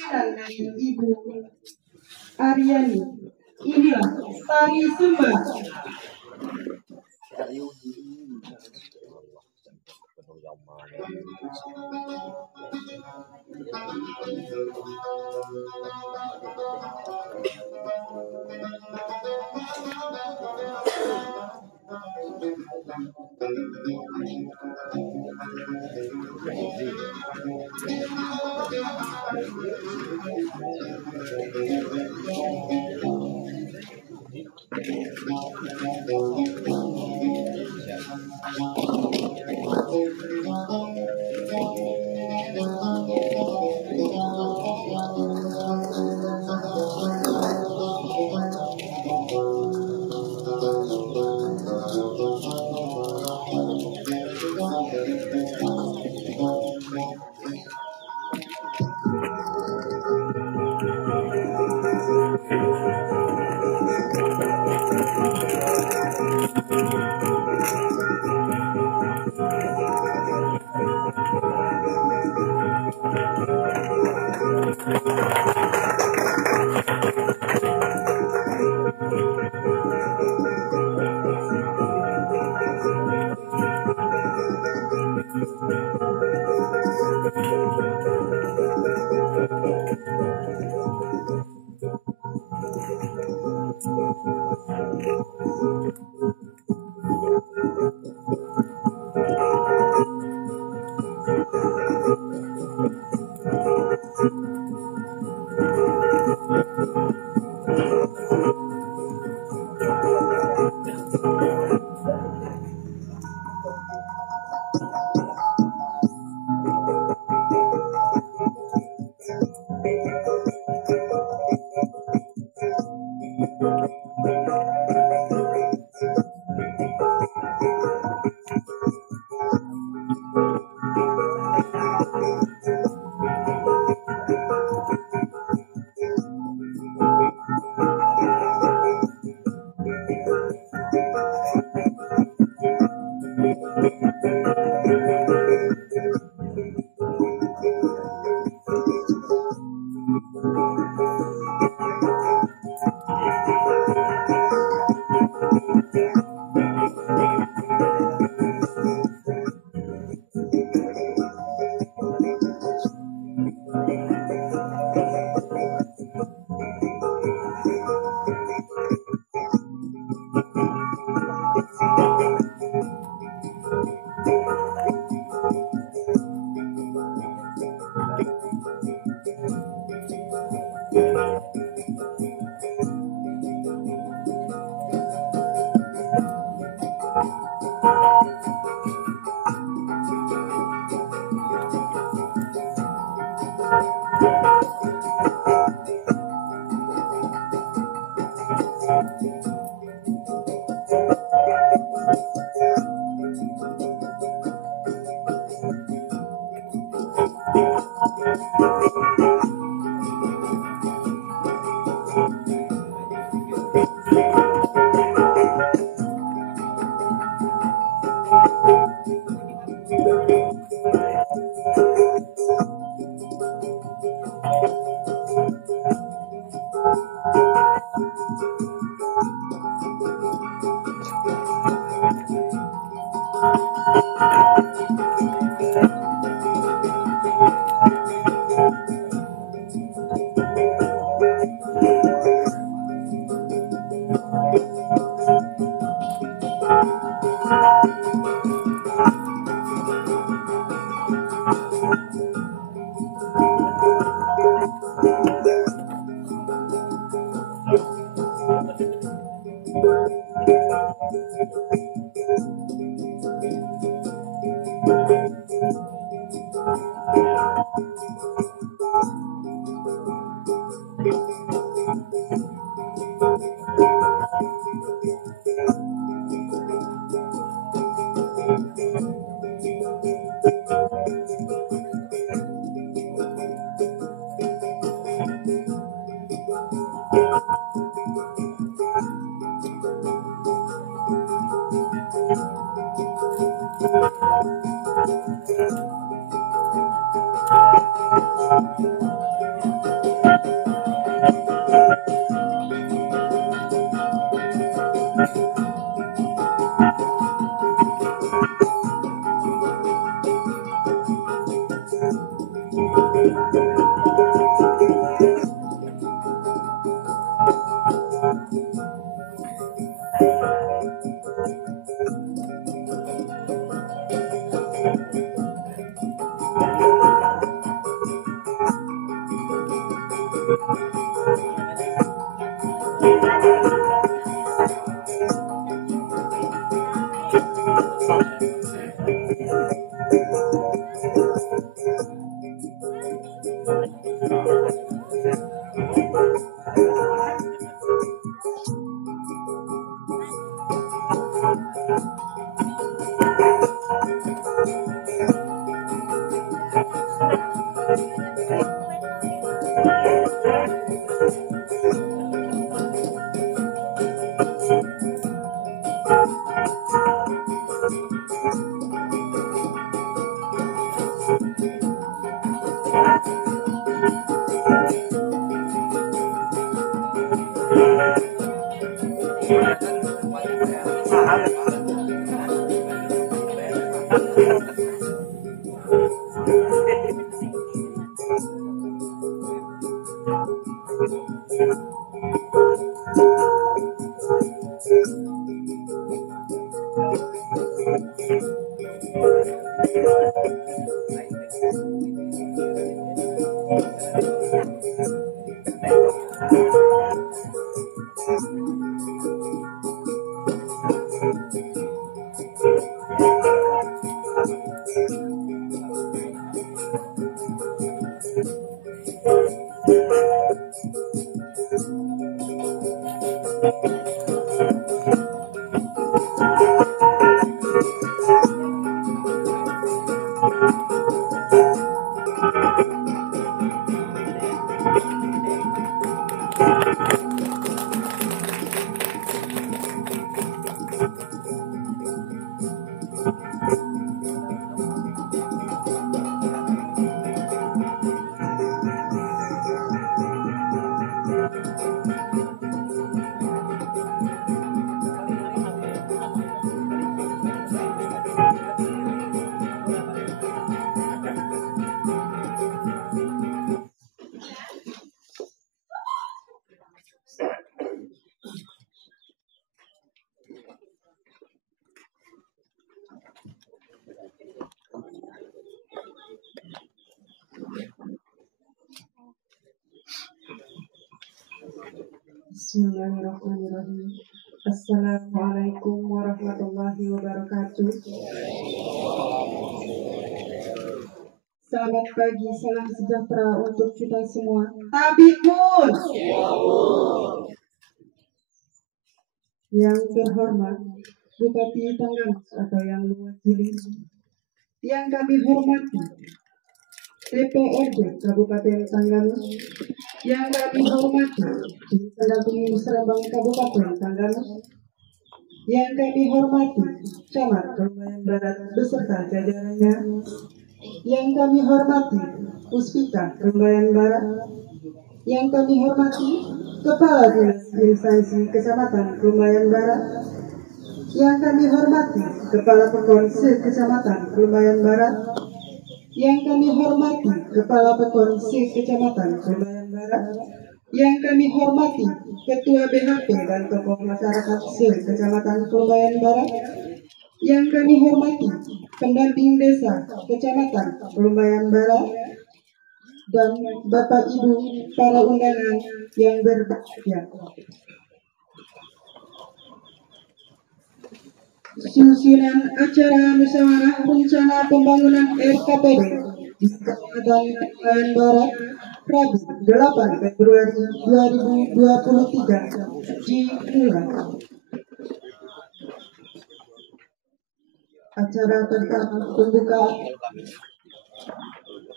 keterampilan dari Ibu Aryani. Inilah tari Sumba. Bismillahirrahmanirrahim. Assalamualaikum warahmatullahi wabarakatuh. Selamat pagi, salam sejahtera untuk kita semua. Tabibun. Yang terhormat Bupati Tanggamus atau yang mewakili, yang kami hormati DPRD Kabupaten Tanggamus, yang kami hormati pendamping Musrembang Kabupaten Tanggamus, yang kami hormati Camat Kebayan Barat beserta jajarannya, yang kami hormati Puspika Kebayan Barat, yang kami hormati Kepala Dinas Instansi Kecamatan Kebayan Barat, yang kami hormati Kepala Pekon Kecamatan Kebayan Barat, yang kami hormati Kepala Pekon Kecamatan Kebayan Barat, yang kami hormati Ketua BHP dan tokoh masyarakat Kecamatan Kebayan Barat, yang kami hormati pendamping desa Kecamatan Kebayan Barat, dan Bapak Ibu para undangan yang berbahagia. Susunan acara musyawarah rencana pembangunan RKPD di Kecamatan Kebayan Barat Rabu 8 Februari 2023 dimulai. Acara pertama pembukaan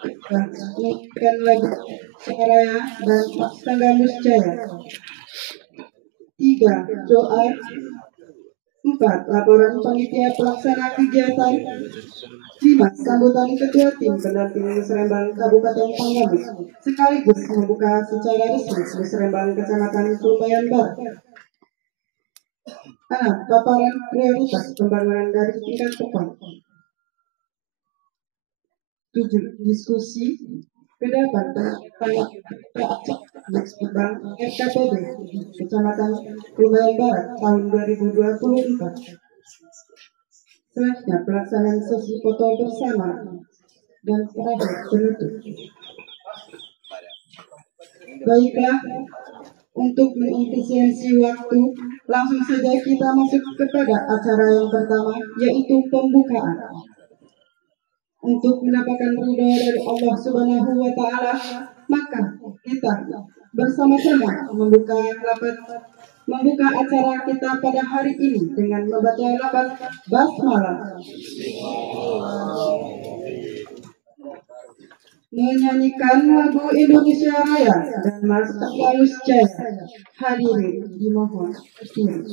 dan lagu Saraya dan Tanggamus Jaya. 3. Doa. 4. Laporan panitia pelaksana kegiatan. 5. Sambutan ketua tim pendamping Musrembang Kabupaten Tanggamus sekaligus membuka secara resmi Musrembang Kecamatan Kebayan Barat. 6. Paparan prioritas pembangunan dari tingkat Pekon. 7. Diskusi Kedapat Bank FKPB Kecamatan Kebumen Barat tahun 2024. Selanjutnya pelaksanaan sesi foto bersama dan terakhir penutup. Baiklah, untuk mengefisiensi waktu, langsung saja kita masuk kepada acara yang pertama, yaitu pembukaan. Untuk mendapatkan ridho dari Allah Subhanahu wa Ta'ala, maka kita bersama-sama membuka acara kita pada hari ini dengan membaca lafaz basmalah, menyanyikan lagu Indonesia Raya dan Mas Galus Jaya. Hadirin dimohon hadir.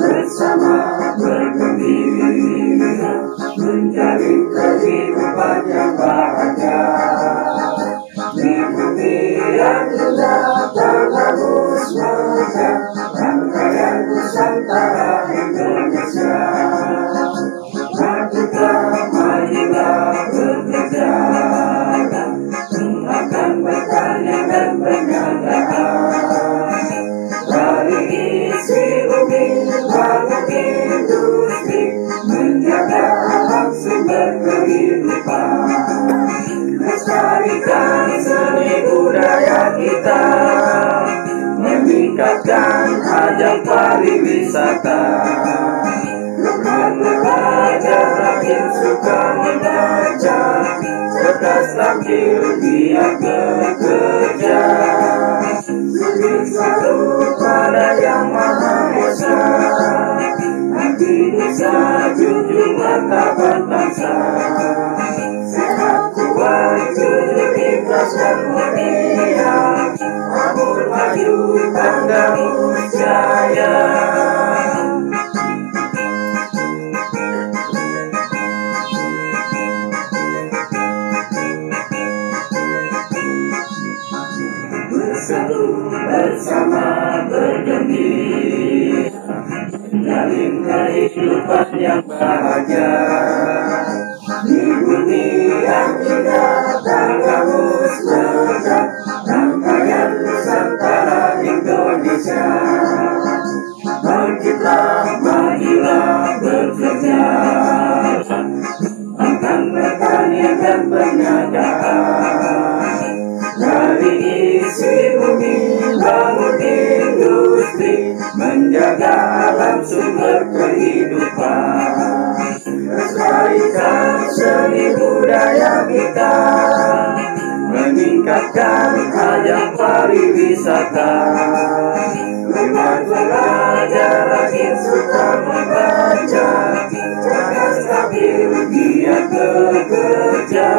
Bersama bergembira mencari kehidupan yang bahagia di bumi yang indah terhembus megah rangkaian Nusantara Indonesia. Majulah, majulah berbicara, akan bertanya dan bernyata. Dari isi bumi bangun industri, menjaga alam sumber kehidupan, lestarikan seni budaya kita, meningkatkan ajang pariwisata. Lukman belajar makin suka membaca, cerdas tampil giat bekerja. Sujud selalu pada Yang Maha Esa, hati bisa junjung martabat bangsa. Sehat kuat jujur ikhlas dan mulia, amun maju tanggamu jaya. Bersama bergembira menjalin kehidupan yang bahagia di bumi yang indah terhembus megah rangkaian Nusantara Indonesia. Bangkitlah, majulah bekerja, akan berkarya dan bernyataan. Dari isi bumi bangun industri, menjaga alam sumber kehidupan, melestarikan seni budaya kita, meningkatkan ajang pariwisata. Gemar belajar, rajin suka membaca, jangan stabil giat bekerja.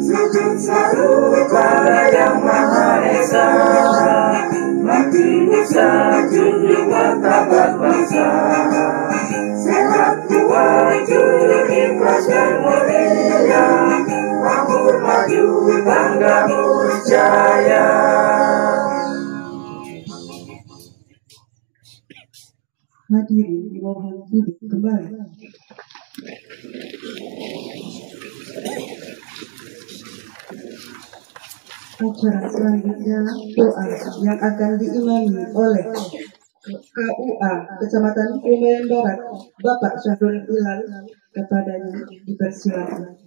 Sujud selalu pada Yang Maha Esa, bakti nusa, junjung martabat bangsa. Sehat kuat, jujur, ikhlas dan mulia, makmur maju, bangga jaya. Hadirin dimohon duduk kembali. Acara selanjutnya doa yang akan diimami oleh KUA Kecamatan Kebumen Barat, Bapak Syahrul Hilal. Kepadanya dipersilakan.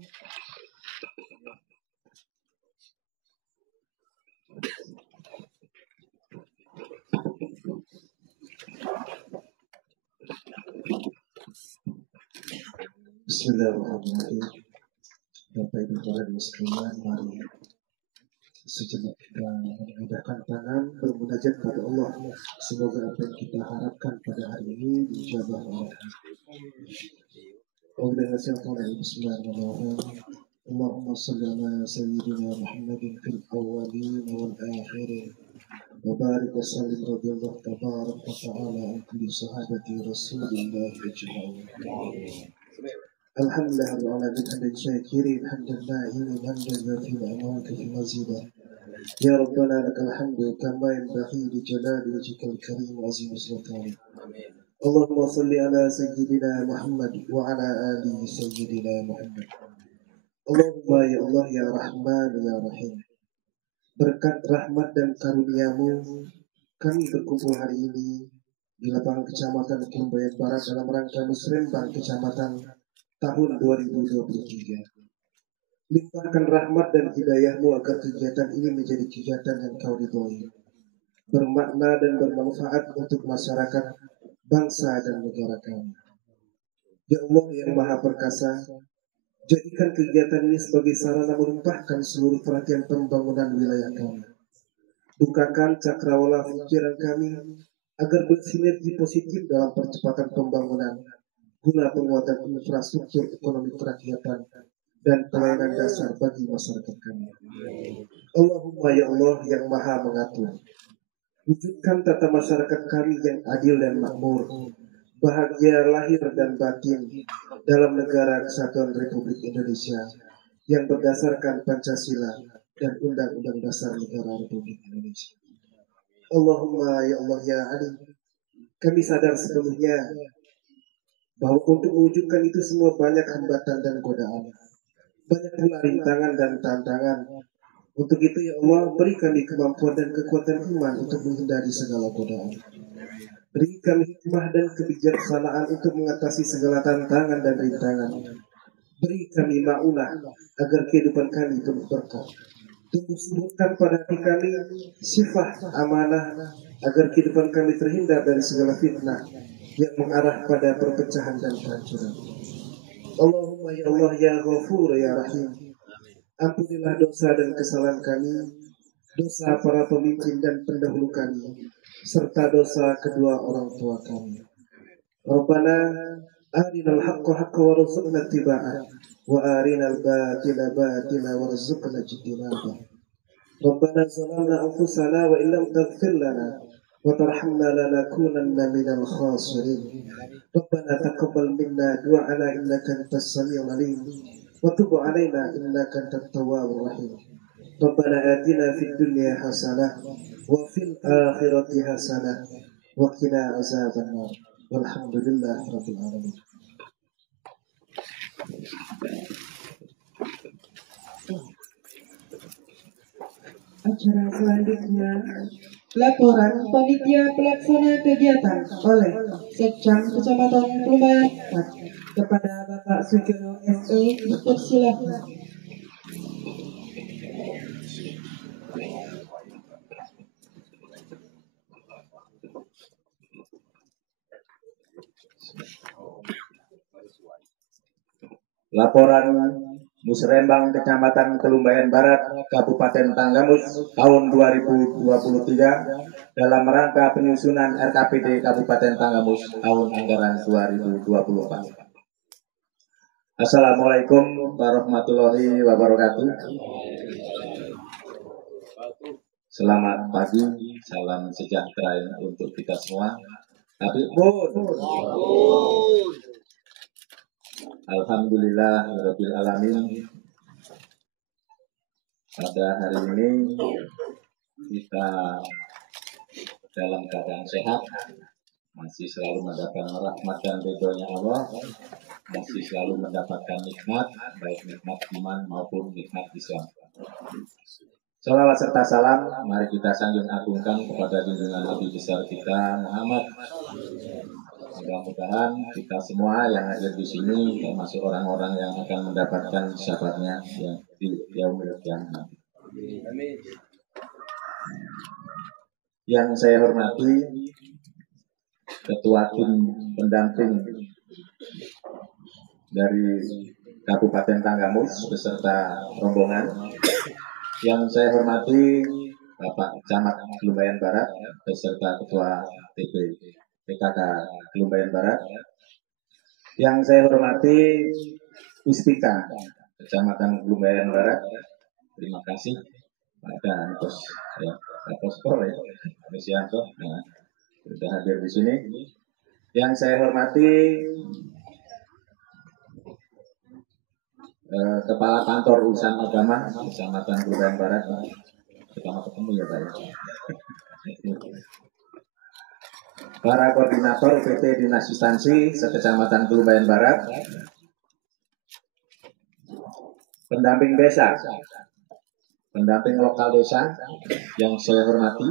Bismillahirrahmanirrahim. Bapak Ibu para muslimin, mari sejenak kita memudahkan tangan bermunajat pada Allah. Semoga apa yang kita harapkan pada hari ini dijabah oleh Allah. Bismillahirrahmanirrahim. Allahumma salli ala sayyidina Muhammadin fil awwalin wal akhirin wa barik wa sallim radhiyallahu tabarak wa ta'ala an kulli sahabati Rasulillah ajma'in. Alhamdulillah rabbil alamin, hamdan syakirin, hamdan na'imin, hamdan yafi'u an'amaka fi mazidah. Ya Rabbana lakal hamdu kama yanbaghi li jalali wajhikal karim wa azimi sultanik. Allahumma salli ala sayyidina Muhammad wa ala ali sayyidina Muhammad. Allahumma ya Allah ya Rahman ya Rahim. Berkat rahmat dan karuniamu, kami berkumpul hari ini di lapangan Kecamatan Kebumen Barat dalam rangka Musrembang Kecamatan tahun 2023. Limpahkan rahmat dan hidayahmu agar kegiatan ini menjadi kegiatan yang kau ridhoi, bermakna dan bermanfaat untuk masyarakat, bangsa dan negara kami. Ya Allah yang Maha Perkasa, jadikan kegiatan ini sebagai sarana melimpahkan seluruh perhatian pembangunan wilayah kami. Bukakan cakrawala pikiran kami agar bersinergi positif dalam percepatan pembangunan guna penguatan infrastruktur ekonomi kerakyatan dan pelayanan dasar bagi masyarakat kami. Allahumma ya Allah yang Maha Mengatur, wujudkan tata masyarakat kami yang adil dan makmur, bahagia lahir dan batin dalam negara Kesatuan Republik Indonesia yang berdasarkan Pancasila dan Undang-Undang Dasar Negara Republik Indonesia. Allahumma ya Allah ya Alim, kami sadar sepenuhnya bahwa untuk mewujudkan itu semua banyak hambatan dan godaan, banyak pula rintangan dan tantangan. Untuk itu ya Allah, beri kami kemampuan dan kekuatan iman untuk menghindari segala godaan. Beri kami hikmah dan kebijaksanaan untuk mengatasi segala tantangan dan rintangan. Beri kami ma'unah agar kehidupan kami penuh berkah. Tumbuh suburkan pada hati kami sifat amanah agar kehidupan kami terhindar dari segala fitnah yang mengarah pada perpecahan dan kehancuran. Allahumma ya Allah ya Ghafur ya Rahim, ampunilah dosa dan kesalahan kami, dosa para pemimpin dan pendahulu kami, serta dosa kedua orang tua kami. Rabbana arinal haqqa haqqa warzuqna ittiba'ah wa arinal batila batila warzuqna ijtinabah. Rabbana zalamna anfusana wa illam taghfir lana وترحمنا لنكونن من الخاسرين. ربنا تقبل منا دعاءنا إنك أنت السميع العليم وتب علينا إنك أنت التواب الرحيم. ربنا آتنا في الدنيا حسنة وفي الآخرة حسنة وقنا عذاب النار والحمد لله رب العالمين. Acara selanjutnya laporan panitia pelaksana kegiatan oleh Sekcam Kecamatan Kebumen Barat. Kepada Bapak Sujono SE dipersilakan. Laporan Musrembang Kecamatan Kelumbayan Barat Kabupaten Tanggamus tahun 2023 dalam rangka penyusunan RKPD Kabupaten Tanggamus tahun anggaran 2024. Assalamualaikum warahmatullahi wabarakatuh. Selamat pagi, salam sejahtera untuk kita semua. Tapi Alhamdulillah Rabbil Alamin. Pada hari ini kita dalam keadaan sehat, masih selalu mendapatkan rahmat dan ridhonya Allah, masih selalu mendapatkan nikmat, baik nikmat iman maupun nikmat Islam. Salawat serta salam, mari kita sanjung agungkan kepada junjungan Nabi besar kita Muhammad. Mudah-mudahan kita semua yang hadir di sini termasuk orang-orang yang akan mendapatkan syafaatnya yang di yaumil qiyamah. Yang saya hormati Ketua Tim Pendamping dari Kabupaten Tanggamus beserta rombongan. Yang saya hormati Bapak Camat Kelumbayan Barat beserta Ketua TP PKK Kelumbayan Barat. Yang saya hormati Puspika Kecamatan Kelumbayan Barat. Terima kasih pada Antos ya, Pospor ya, Mesianto, sudah hadir di sini. Yang saya hormati Kepala Kantor Urusan Agama Kecamatan Kelumbayan Barat. Pertama ketemu ya Pak. Para koordinator PT Dinas Instansi sekecamatan Kelumbayan Barat, pendamping desa, pendamping lokal desa yang saya hormati,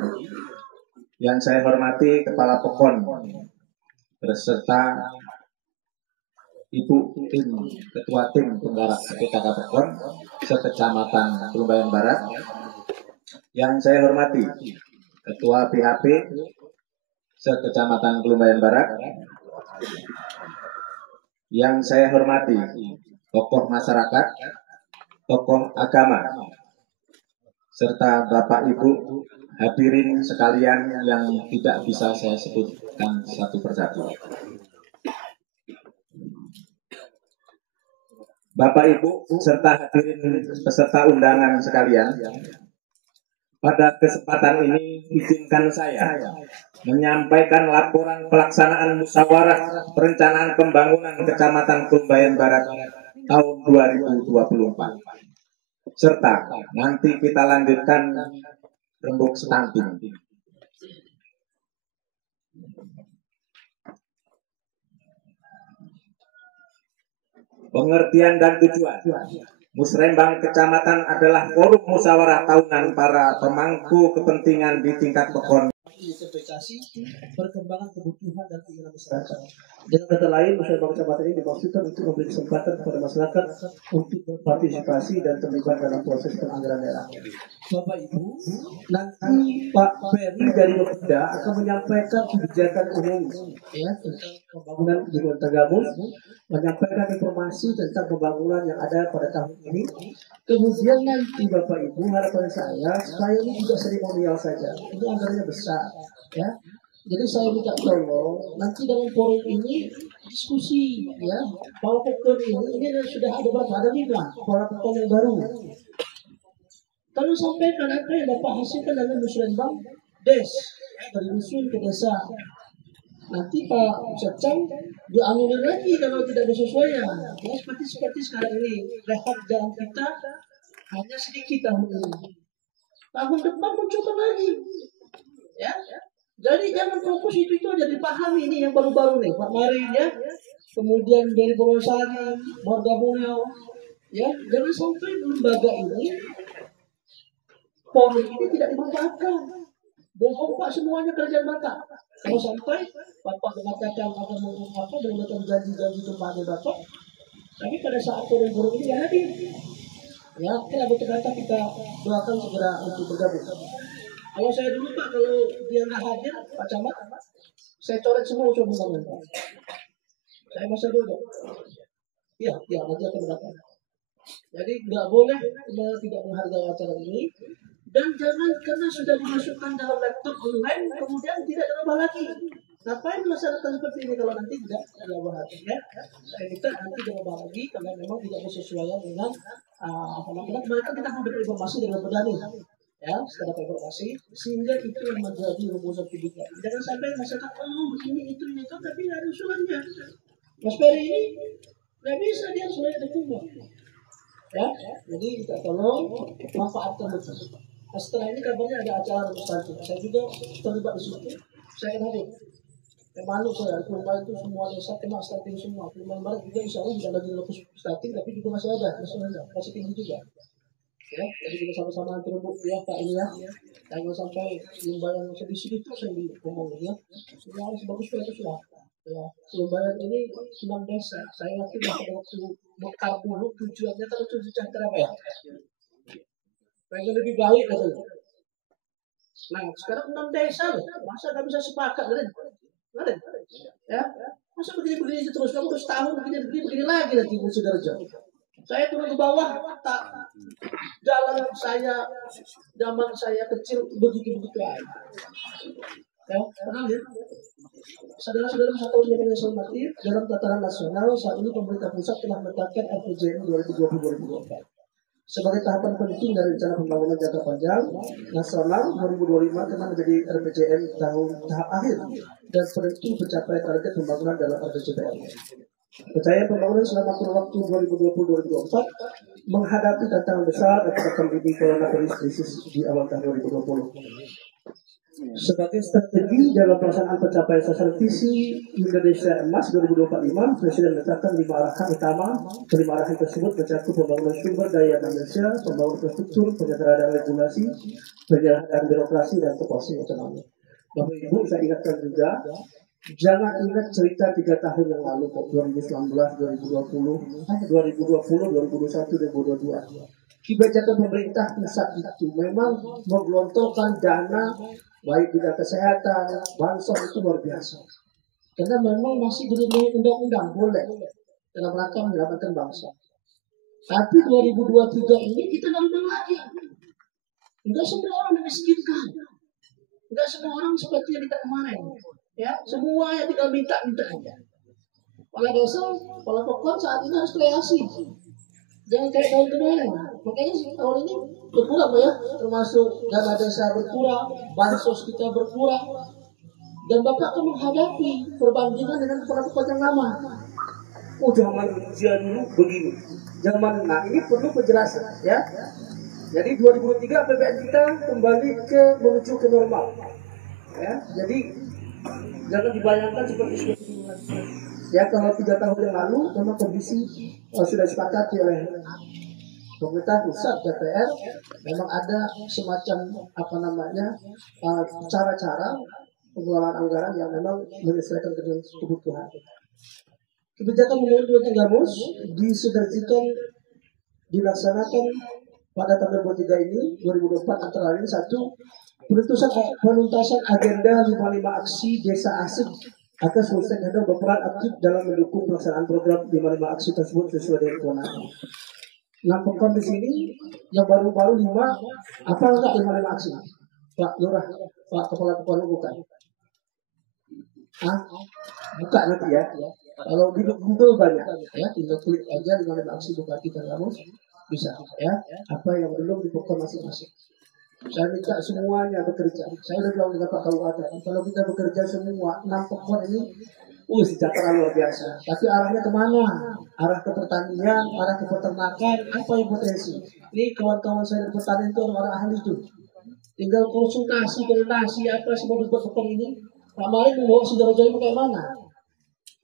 Kepala Pekon beserta Ibu tim Ketua Tim Penggarap PKK Pekon sekecamatan Kelumbayan Barat. Yang saya hormati Ketua PHP sekecamatan Kelumbayan Barat. Yang saya hormati tokoh masyarakat, tokoh agama, serta Bapak Ibu hadirin sekalian yang tidak bisa saya sebutkan satu persatu. Bapak Ibu serta hadirin peserta undangan sekalian, pada kesempatan ini izinkan saya menyampaikan laporan pelaksanaan musyawarah perencanaan pembangunan Kecamatan Kelumbayan Barat tahun 2024. Serta nanti kita lanjutkan rembuk stunting. Pengertian dan tujuan. Musrembang Kecamatan adalah forum musyawarah tahunan para pemangku kepentingan di tingkat pekon. Investasi, perkembangan kebutuhan dan keinginan masyarakat. Dengan kata lain, Musrembang Kecamatan ini dimaksudkan untuk memberi kesempatan kepada masyarakat untuk berpartisipasi dan terlibat dalam proses penganggaran daerah. Bapak Ibu, nanti Pak Ferry dari Bapeda akan menyampaikan kebijakan umum ya tentang pembangunan di Kota Tanggamus, menyampaikan informasi tentang pembangunan yang ada pada tahun ini. Kemudian nanti Bapak Ibu, harapan saya ini juga seremonial saja. Ini anggarannya besar, ya. Jadi saya minta tolong nanti dalam forum ini diskusi, ya. Para pekon ini sudah ada berapa? Ada 5 para pekon yang baru. Kalau sampaikan apa yang Bapak hasilkan dalam Musrembang Des dari dusun ke desa. Nanti Pak Secang dianulir lagi kalau tidak bersesuaian. Ya, seperti sekarang ini rehat jalan kita hanya sedikit tahun ini. Tahun depan munculkan lagi. Ya. Jadi jangan fokus itu aja, dipahami ini yang baru-baru nih Pak Marin ya. Kemudian dari Borosari, Warga Mulyo, ya jangan sampai lembaga ini, forum ini tidak dimanfaatkan. Bohong Pak, semuanya kerjaan Bapak. Kalau sampai Bapak mengatakan akan menggunakan janji-janji kepada Bapak, tapi pada saat forum-forum ini tidak hadir. Ya, kita betul-betul kita doakan segera untuk bergabung. Kalau saya dulu Pak, kalau dia nggak hadir, Pak Camat, saya coret semua usul pembangunan Pak. Saya masa dulu. Iya, nanti akan mendapat. Jadi nggak boleh tidak menghargai acara ini, dan jangan karena sudah dimasukkan dalam laptop online kemudian tidak dirubah lagi. Ngapain melaksanakan seperti ini kalau nanti tidak dirubah lagi ya? Saya minta nanti dirubah lagi karena memang tidak bersesuaian dengan karena mereka kita memberi informasi dari Berdani ya, setelah informasi sehingga itu yang menjadi rumusan kebijakan. Jangan sampai masyarakat ini itu tapi nggak ada usulannya. Mas Ferry ini nggak bisa, dia harus melihat dokumen. Ya, jadi kita tolong manfaatkan betul. Nah, setelah ini kabarnya ada acara substantif. Saya juga terlibat di situ. Saya akan hadir. Yang malu saya, Kelumba itu semua desa kena stunting semua. Kelumba Barat juga insya Allah tidak lagi lepas stunting, tapi juga masih ada, masih tinggi juga. Ya, jadi kita sama-sama terembuk ya Pak ini ya. Jangan sampai Kelumba yang sedih-sedih itu saya ngomong ya. Ini harus bagus itu sudah. Ya, Kelumba ini 6 desa. Saya waktu Mekar dulu tujuannya kalau tujuan sejahtera apa ya? Pengen lebih baik katanya. Nah, sekarang 6 desa loh. Masa nggak bisa sepakat kan? Ya, masa begini terus kamu terus tahun begini lagi nanti Bu Sudarjo. Saya turun ke bawah, tak jalan saya zaman saya kecil begitu aja. Ya, tenang ya. Saudara-saudara satu yang saya hormati, dalam tataran nasional saat ini pemerintah pusat telah menetapkan RPJM 2020-2024 sebagai tahapan penting dari rencana pembangunan jangka panjang nasional 2025 karena menjadi RPJM tahap akhir dan penentu pencapaian target pembangunan dalam RPJPM. Percaya pembangunan selama kurun waktu 2020-2024 menghadapi tantangan besar akibat pandemi coronavirus krisis di awal tahun 2020. Sebagai strategi dalam pelaksanaan pencapaian sasaran visi Indonesia Emas 2045, Presiden menetapkan 5 arahan utama. 5 arahan tersebut mencakup pembangunan sumber daya manusia, pembangunan infrastruktur, penyederhanaan regulasi, penyederhanaan birokrasi, dan kepastian ekonomi. Bapak Ibu, saya ingatkan juga, jangan ingat cerita 3 tahun yang lalu kok, 2019, 2020, 2021, 2022. Kebijakan pemerintah pusat itu memang menggelontorkan dana baik bidang kesehatan, bansos itu luar biasa. Karena memang masih dilindungi undang-undang boleh dalam rangka menyelamatkan bangsa. Tapi 2023 ini kita nambah lagi. Enggak semua orang dimiskinkan. Enggak semua orang seperti yang kita kemarin. Ya, semua yang tinggal minta aja. Kepala desa, kepala pokok saat ini harus kreasi. Jangan kayak tahun kemarin. Makanya tahun ini berkurang ya, termasuk dana desa berkurang, bansos kita berkurang, dan Bapak akan menghadapi perbandingan dengan kepala-kepala yang lama. Oh, zaman ujian dulu begini, zaman ini perlu penjelasan ya. Jadi 2003 APBN kita kembali menuju ke normal, ya. Jadi jangan dibayangkan seperti ya kalau 3 tahun yang lalu memang kondisi sudah disepakati oleh pemerintah pusat DPR, memang ada semacam cara-cara pengelolaan anggaran yang memang menyesuaikan dengan kebutuhan. Kebijakan pembangunan Proyek Gambus disinergikan dilaksanakan pada tahun 2023 ini 2024 antara lain 1. Penuntasan agenda 55 aksi desa asik agar seluruh stakeholder berperan aktif dalam mendukung pelaksanaan program 55 aksi tersebut sesuai dengan kewenangan. Lampungkan di sini yang baru-baru 5 apa enggak 55 aksi? Pak Lurah, Pak Kepala bukan? Buka nanti ya. Kalau di Google banyak ya, tinggal klik aja 55 aksi Bupati Kamus bisa ya. Apa yang belum dipokok masing-masing. Saya minta semuanya bekerja. Saya sudah bilang dengan Pak Kabupaten, kalau kita bekerja semua 6 pokok ini, sejahtera luar biasa. Tapi arahnya kemana? Arah ke pertanian, arah ke peternakan, apa yang potensi? Ini kawan-kawan saya dari pertanian itu orang-orang ahli itu. Tinggal konsultasi, koordinasi apa sih mau dibuat pokok ini. Kemarin membawa Sidoarjo ini kayak mana?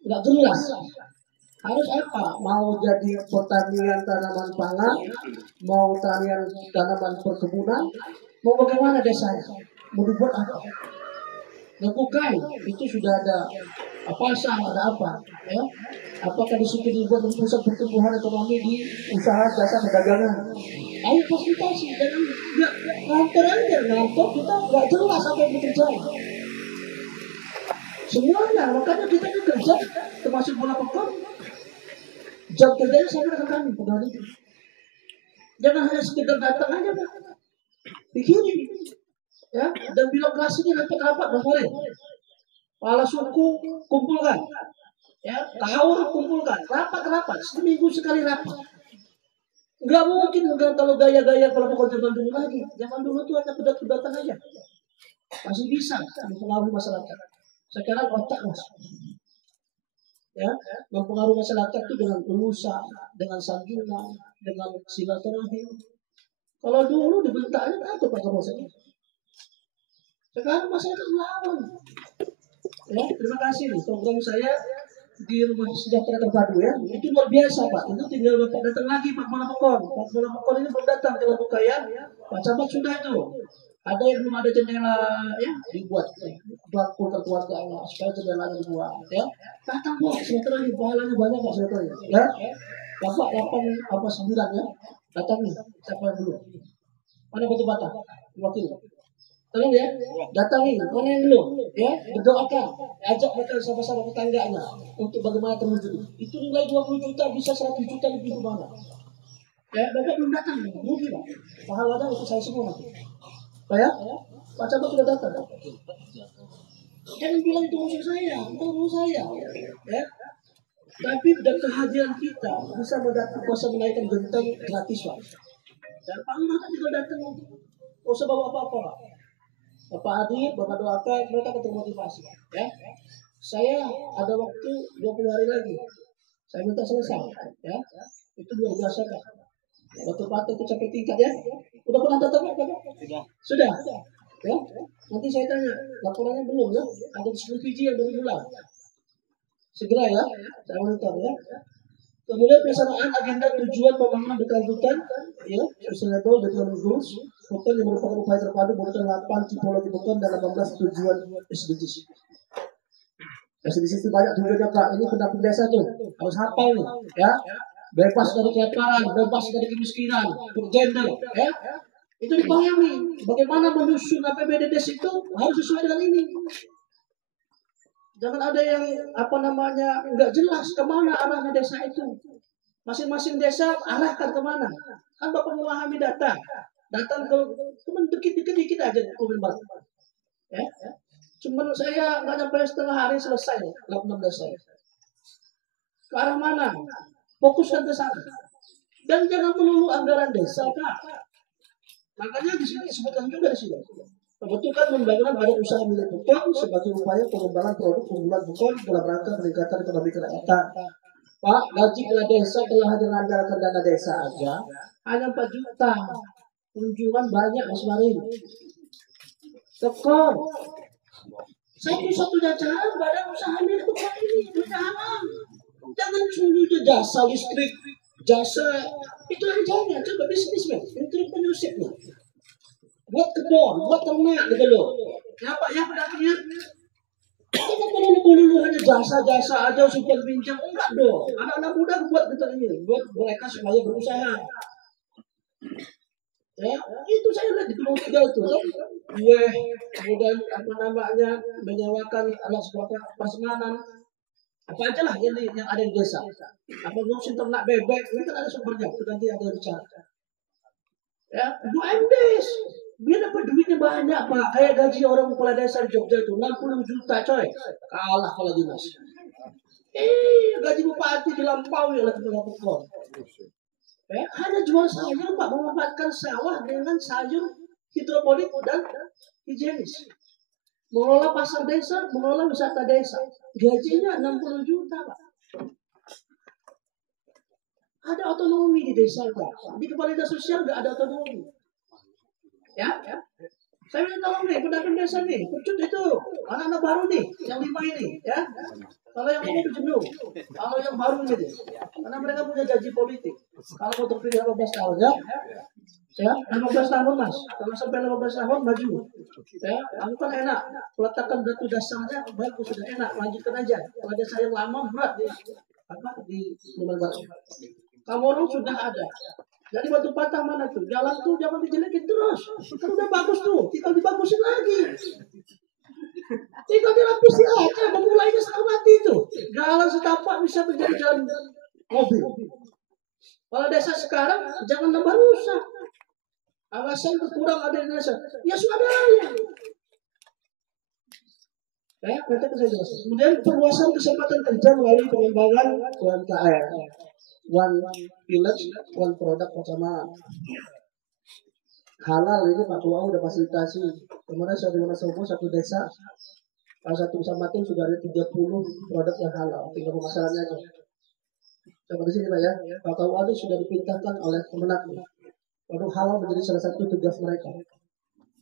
Nggak jelas. Harus apa? Mau jadi pertanian tanaman pangan, mau tanaman perkebunan, mau bagaimana desanya? Mau dibuat apa? Bukan, itu sudah ada pasar, ada apa? Ya? Apakah di situ dibuat pusat pertumbuhan ekonomi di usaha jasa perdagangan? Ayo fasilitasi, jangan nggak ngantor aja, ngantor kita nggak jelas apa yang dikerjain. Semuanya, makanya kita kerja termasuk bola pokok. Jam kerjanya sama dengan kami pegawai itu. Jangan hanya sekedar datang aja, Pak. Pikirin, ya. Dan birokrasinya rapat-rapat Mas. Kepala suku kumpulkan, ya. Tahun kumpulkan, rapat-rapat, seminggu sekali rapat. Nggak mungkin kalau gaya-gaya kalau mau zaman dulu lagi. Zaman dulu tuh hanya kedat-kedatan aja. Masih bisa mempengaruhi masyarakat. Sekarang otak Mas. Ya, mempengaruhi masyarakat itu dengan pulsa, dengan sanjungan, dengan silaturahim. Kalau dulu dibentaknya takut Pak Kapolsek. Sekarang masyarakat melawan. Ya, terima kasih nih program saya di Rumah Sejahtera Terpadu ya. Itu luar biasa Pak. Itu tinggal Bapak datang lagi Pak Malapokon. Pak Malapokon ini belum datang ke Bukaya. Pak Camat sudah itu. Ada yang belum ada jendela ya dibuat bangku kekeluargaan supaya jendelanya dibuat ya. Datang Pak, silaturahmi pahalanya banyak Pak silaturahmi ya. Bapak 8 apa 9 ya. Datang nih, siapa yang dulu? Mana batu bata? Wakil. Tolong ya, datangi mana yang belum, ya berdoakan, ajak mereka sama-sama tetangganya untuk bagaimana terwujud. Itu nilai 20 juta bisa 100 juta lebih kemana? Ya, Bapak belum datang, mungkin Pak. Pahalanya untuk saya semua nanti. Pak ya, Pak Camat sudah datang. Jangan bilang itu musuh saya, ya. Tapi dengan kehadiran kita bisa menaikkan genteng gratis Pak. Dan Pak Lurah juga datang, nggak usah bawa apa-apa Pak. Bapak Adib, Bapak doakan mereka termotivasi, ya. Saya ada waktu 20 hari lagi. Saya minta selesai, ya. Itu luar biasa Pak. Batu-batu itu sampai tingkat ya. Udah pernah datang Pak? Sudah. Ya. Nanti saya tanya, laporannya belum ya? Ada 10 biji yang baru pulang. Segera ya, saya monitor ya. Kemudian pelaksanaan agenda tujuan pembangunan berkelanjutan, ya, sustainable development goals, bukan yang merupakan upaya terpadu berdasarkan 8 tipologi bukan dan 18 tujuan SDGs. SDGs itu banyak tujuannya Pak. Ini pendamping desa tuh harus hafal nih, ya. Bebas dari kelaparan, bebas dari kemiskinan, bergender, ya. Itu dipahami. Bagaimana menyusun APBD desa itu harus sesuai dengan ini. Jangan ada yang nggak jelas kemana arahnya desa itu. Masing-masing desa arahkan kemana. Kan Bapak memahami data. Datang cuma dikit-dikit aja komen Bapak. Ya. Cuma saya nggak sampai setengah hari selesai 8 desa. Ke arah mana? Fokuskan ke sana. Dan jangan melulu anggaran desa Pak. Makanya di sini disebutkan juga di sini. Pembentukan pembangunan badan usaha milik Bukon sebagai upaya pengembangan produk unggulan Bukon dalam rangka peningkatan ekonomi kerakyatan. Pak, gaji kepala desa telah dianggarkan dana desa aja hanya 4 juta. Kunjungan banyak Mas Marin. Tekor. Satu-satunya cara badan usaha milik Bukon ini berjalan. Jangan cuma jasa listrik, jasa itu aja. Coba bisnismen, entrepreneurship. Buat kebun, buat ternak gitu loh. Ya Pak, ya pedagangnya. Kita perlu hanya jasa-jasa aja supaya pinjam, enggak dong. Anak-anak muda buat gitu ini, buat mereka supaya berusaha. Ya, itu saya lihat di Gunung 3 itu. Gue kemudian menyewakan alat seperti prasmanan. Apa aja lah yang ada di desa. Apa ngurusin ternak bebek, ini kan ada sumbernya. Itu nanti ada bicara. Ya, UMDes. Biar dapat duitnya banyak Pak. Kayak gaji orang kepala desa di Jogja itu 60 juta coy. Kalah kepala dinas. Gaji bupati dilampaui oleh kepala Bukon. Hanya jual sayur Pak, memanfaatkan sawah dengan sayur hidroponik dan higienis. Mengelola pasar desa, mengelola wisata desa. Gajinya 60 juta Pak. Ada otonomi di desa Pak. Di kepala dinas sosial nggak ada otonomi. Ya. Saya minta tolong nih, pedagang desa nih, pucut itu, anak-anak baru nih, yang 5 ini, ya. Kalau yang ini jenuh, kalau yang baru ini, karena mereka punya janji politik. Kalau mau terpilih 15 tahun, ya. 15 tahun Mas, kalau sampai 15 tahun maju. Ya, kamu kan enak, peletakan batu dasarnya bagus, sudah enak, lanjutkan aja. Kalau desa yang lama berat di Lumban Barat. Kamu orang sudah ada. Jadi batu patah mana tuh? Jalan tuh jangan dijelekin terus. Kan udah bagus tuh, tinggal dibagusin lagi. Tinggal dilapisi aja, memulainya setengah mati itu. Jalan setapak bisa menjadi jalan mobil. Kalau desa sekarang jangan nambah rusak. Alasan kurang ada di desa, ya swadaya. Nanti saya jelaskan. Kemudian perluasan kesempatan kerja melalui pengembangan UMKM. One village, one product pertama. Halal ini Pak Tua udah fasilitasi. Kemarin saya di Wonosobo, satu desa, satu kecamatan sudah ada 30 produk yang halal. Tinggal pemasarannya aja. Coba di sini Pak ya. Pak Tua itu sudah diperintahkan oleh Kemenak. Produk halal menjadi salah satu tugas mereka.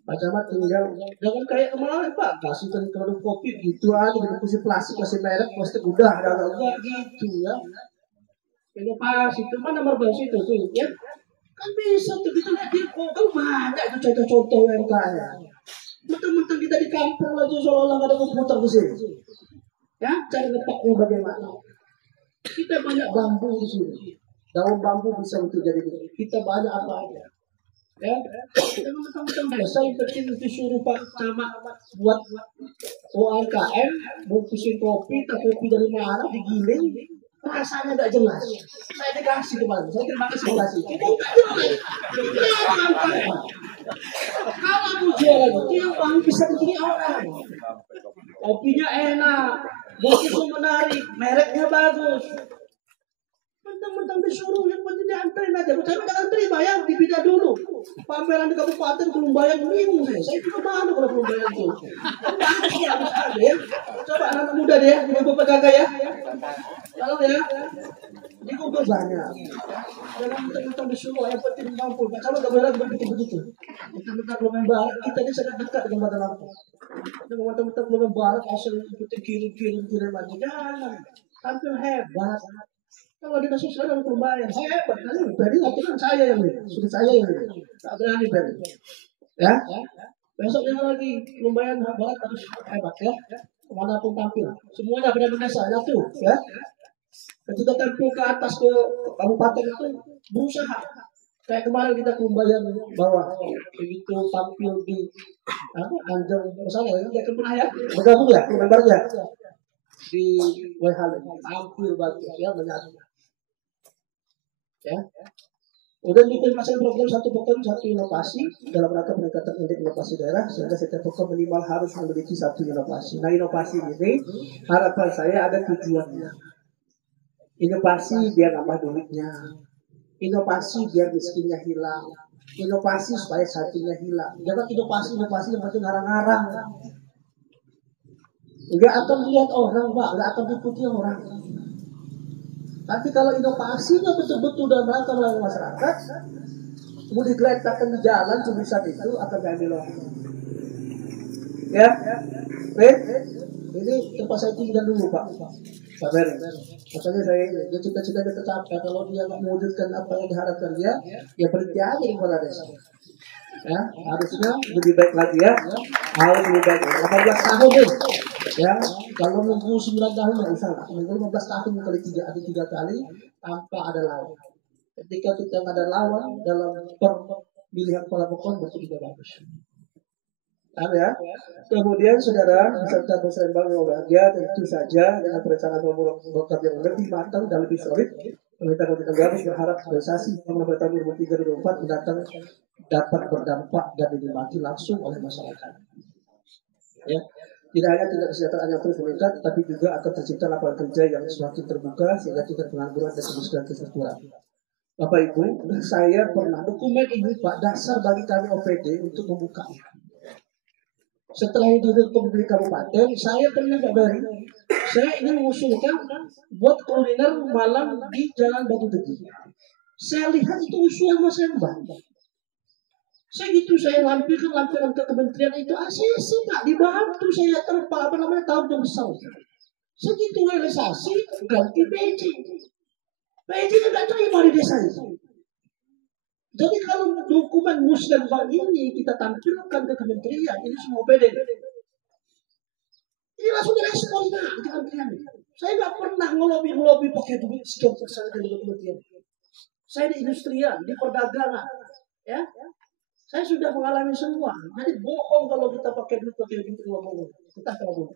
Pak Camat tinggal, jangan kayak kemarin Pak, kasih produk kopi gitu aja, dibungkusin plastik, kasih merek, plastik udah, enggak gitu ya. Ini pas itu mana nomor bangsa itu tuh ya. Kan bisa tuh kita lihat di Google banyak itu contoh-contoh UMKM. Mentang-mentang kita di kampung aja seolah-olah nggak ada komputer di sini. Ya, cari letaknya bagaimana. Kita banyak bambu di sini. Daun bambu bisa untuk jadi kita banyak apa aja. Ya, kita mentang-mentang desa yang penting disuruh Pak Camat buat UMKM, bungkusin kopi, tapi kopi dari mana digiling, rasanya nggak jelas. Saya dikasih kemarin, saya terima kasih dikasih. Kita nggak jelas. Kalau mau jualan itu yang paling bisa begini orang. Kopinya enak, bungkusnya menarik, mereknya bagus. Mentang-mentang disuruh yang penting dianterin aja. Saya jangan terima ya, dipindah dulu. Pameran di kabupaten belum bayar bingung saya. Saya juga malu kalau belum bayar itu. Ya, ya. Coba anak muda deh, di Google kakak ya. Kalau ya, di Google banyak. Jangan mentang-mentang disuruh yang penting mampu. Kalau nggak bayar begitu-begitu. Mentang-mentang belum membayar, kita ini sangat dekat dengan Badan Lampung. Mentang-mentang belum membayar, asal ikutin kirim aja. Jangan. Tampil hebat. Kalau di kasus saya belum bayar, hebat kali. Berarti aturan saya yang ini, sudah saya yang ini. Tak berani berarti. Ya, besok yang lagi belum bayar barat harus hebat ya. Kemanapun tampil, semuanya benar-benar saya tuh ya. Ketika tampil ke atas ke kabupaten itu berusaha. Kayak kemarin kita Kelumbayan bawah, begitu tampil di Anjong misalnya, ya pernah ya, bergabung ya, member ya di Waihalim, tampil bagus ya menyatu. Ya, udah bikin pasal program satu inovasi dalam rangka peningkatan indeks inovasi daerah sehingga setiap program minimal harus memiliki satu inovasi. Nah inovasi ini harapan saya ada tujuannya. Inovasi biar nambah duitnya, inovasi biar miskinnya hilang, inovasi supaya satunya hilang. Jangan inovasi yang penting ngarang-ngarang. Enggak akan dilihat orang Pak, enggak akan diikuti orang. Tapi kalau inovasinya betul-betul dalam rangka melayani masyarakat, kemudian diletakkan di jalan tulisan itu akan diambil orang. Ya, ini tempat saya tinggal dulu Pak Ferry. Makanya saya dia cita-citanya tercapai. Kalau dia nggak mewujudkan apa yang diharapkan dia, ya berhenti aja di kepala desa. Ya, harusnya lebih baik lagi ya. Harus lebih baik. 18 tahun deh. Ya, kalau nunggu 9 tahun nggak usah. Nunggu 15 tahun kali 3 ada 3 kali tanpa ada lawan. Ketika kita nggak ada lawan dalam pemilihan kepala pokok berarti tidak bagus. Ya. Kemudian saudara beserta Musrembang yang bahagia tentu saja dengan perencanaan program yang lebih matang dan lebih solid. Pemerintah Kabupaten Gabus berharap organisasi pemerintah tahun 2003-2004 mendatang dapat berdampak dan dinikmati langsung oleh masyarakat. Ya. Tidak hanya tingkat kesejahteraan yang terus meningkat, tapi juga akan tercipta lapangan kerja yang semakin terbuka sehingga tingkat pengangguran dan kemiskinan terus berkurang. Bapak Ibu, saya pernah dokumen ini Pak dasar bagi kami OPD untuk membuka. Setelah itu pemilik kabupaten, saya pernah kabarin, saya ingin mengusulkan buat kuliner malam di Jalan Batu Tegi. Saya lihat itu usulan Mas Embang. Saya lampiran ke kementerian itu ACC Pak, dibantu saya tahun yang besar. Segitu realisasi ganti PJ. PJ tidak terima di desa itu. Jadi kalau dokumen Musrembang ini kita tampilkan ke kementerian, ini semua PD. Ini langsung direspon Pak di kementerian. Saya nggak pernah ngelobi pakai duit sekian persen dari kementerian. Saya di industrian, di perdagangan, ya. Saya sudah mengalami semua. Jadi bohong kalau kita pakai duit ngomong. Kita kalau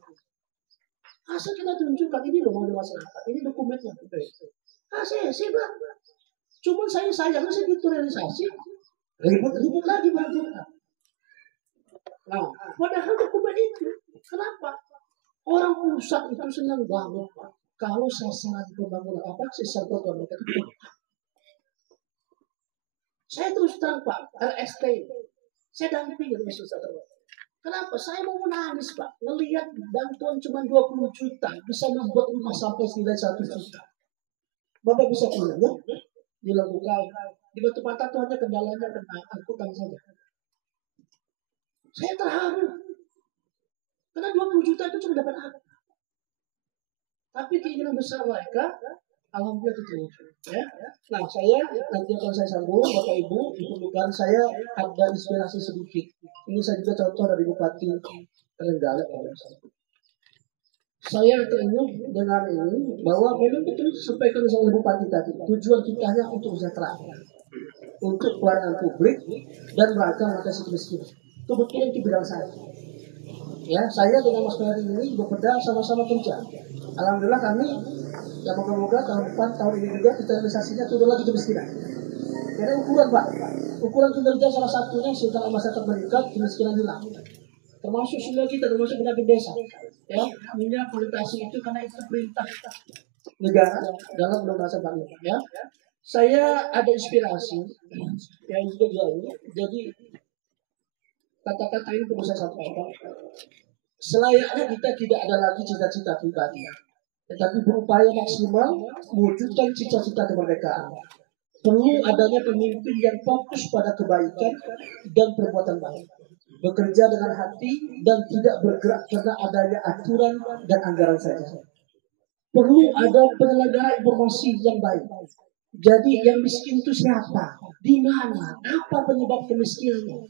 asal kita tunjukkan ini loh mau masyarakat, ini dokumennya. ACC Bang. Cuma saya sayangnya saya naturalisasi. Ribut-ribut lagi bagus. Nah, padahal dokumen itu, kenapa? Orang pusat itu senang banget, Pak. Kalau sasaran pembangunan sasaran program mereka itu. Saya terus terang Pak, LST, saya dampingi dengan susah terus. Kenapa? Saya mau menangis Pak, ngelihat bantuan cuma 20 juta bisa membuat rumah sampai senilai 1 juta. Bapak bisa punya ya? Dilakukan di Batu Patah itu hanya kendalanya kena angkutan saja. Saya terharu karena 20 juta itu cuma dapat apa? Tapi keinginan besar mereka, alhamdulillah itu terwujud. Ya. Nah, saya nanti akan saya sambung, Bapak Ibu, diperlukan saya ada inspirasi sedikit. Ini saya juga contoh dari Bupati Trenggalek. Saya teringat dengan ini bahwa memang betul disampaikan oleh Bupati tadi, tujuan kita hanya untuk sejahtera, untuk pelayanan publik dan rangka mengatasi kemiskinan. Kebetulan di bidang saya. Ya, saya dengan Mas Ferry ini bekerja sama-sama kerja. Alhamdulillah kami yang moga-moga tahun depan, tahun ini juga kita realisasinya turun lagi kemiskinan. Karena ukuran Pak, ukuran kinerja salah satunya setelah masyarakat meningkat, kemiskinan hilang. Termasuk semua kita, termasuk penyakit desa. Ya, minyak kualitasnya itu karena itu perintah negara dalam undang-undang bangun. Ya, saya ada inspirasi yang juga dia ini. Jadi kata-kata ini perlu saya sampaikan. Selayaknya kita tidak ada lagi cita-cita pribadi, tetapi berupaya maksimal mewujudkan cita-cita kemerdekaan. Perlu adanya pemimpin yang fokus pada kebaikan dan perbuatan baik, bekerja dengan hati dan tidak bergerak karena adanya aturan dan anggaran saja. Perlu ada penyelenggara informasi yang baik. Jadi yang miskin itu siapa? Di mana? Apa penyebab kemiskinannya?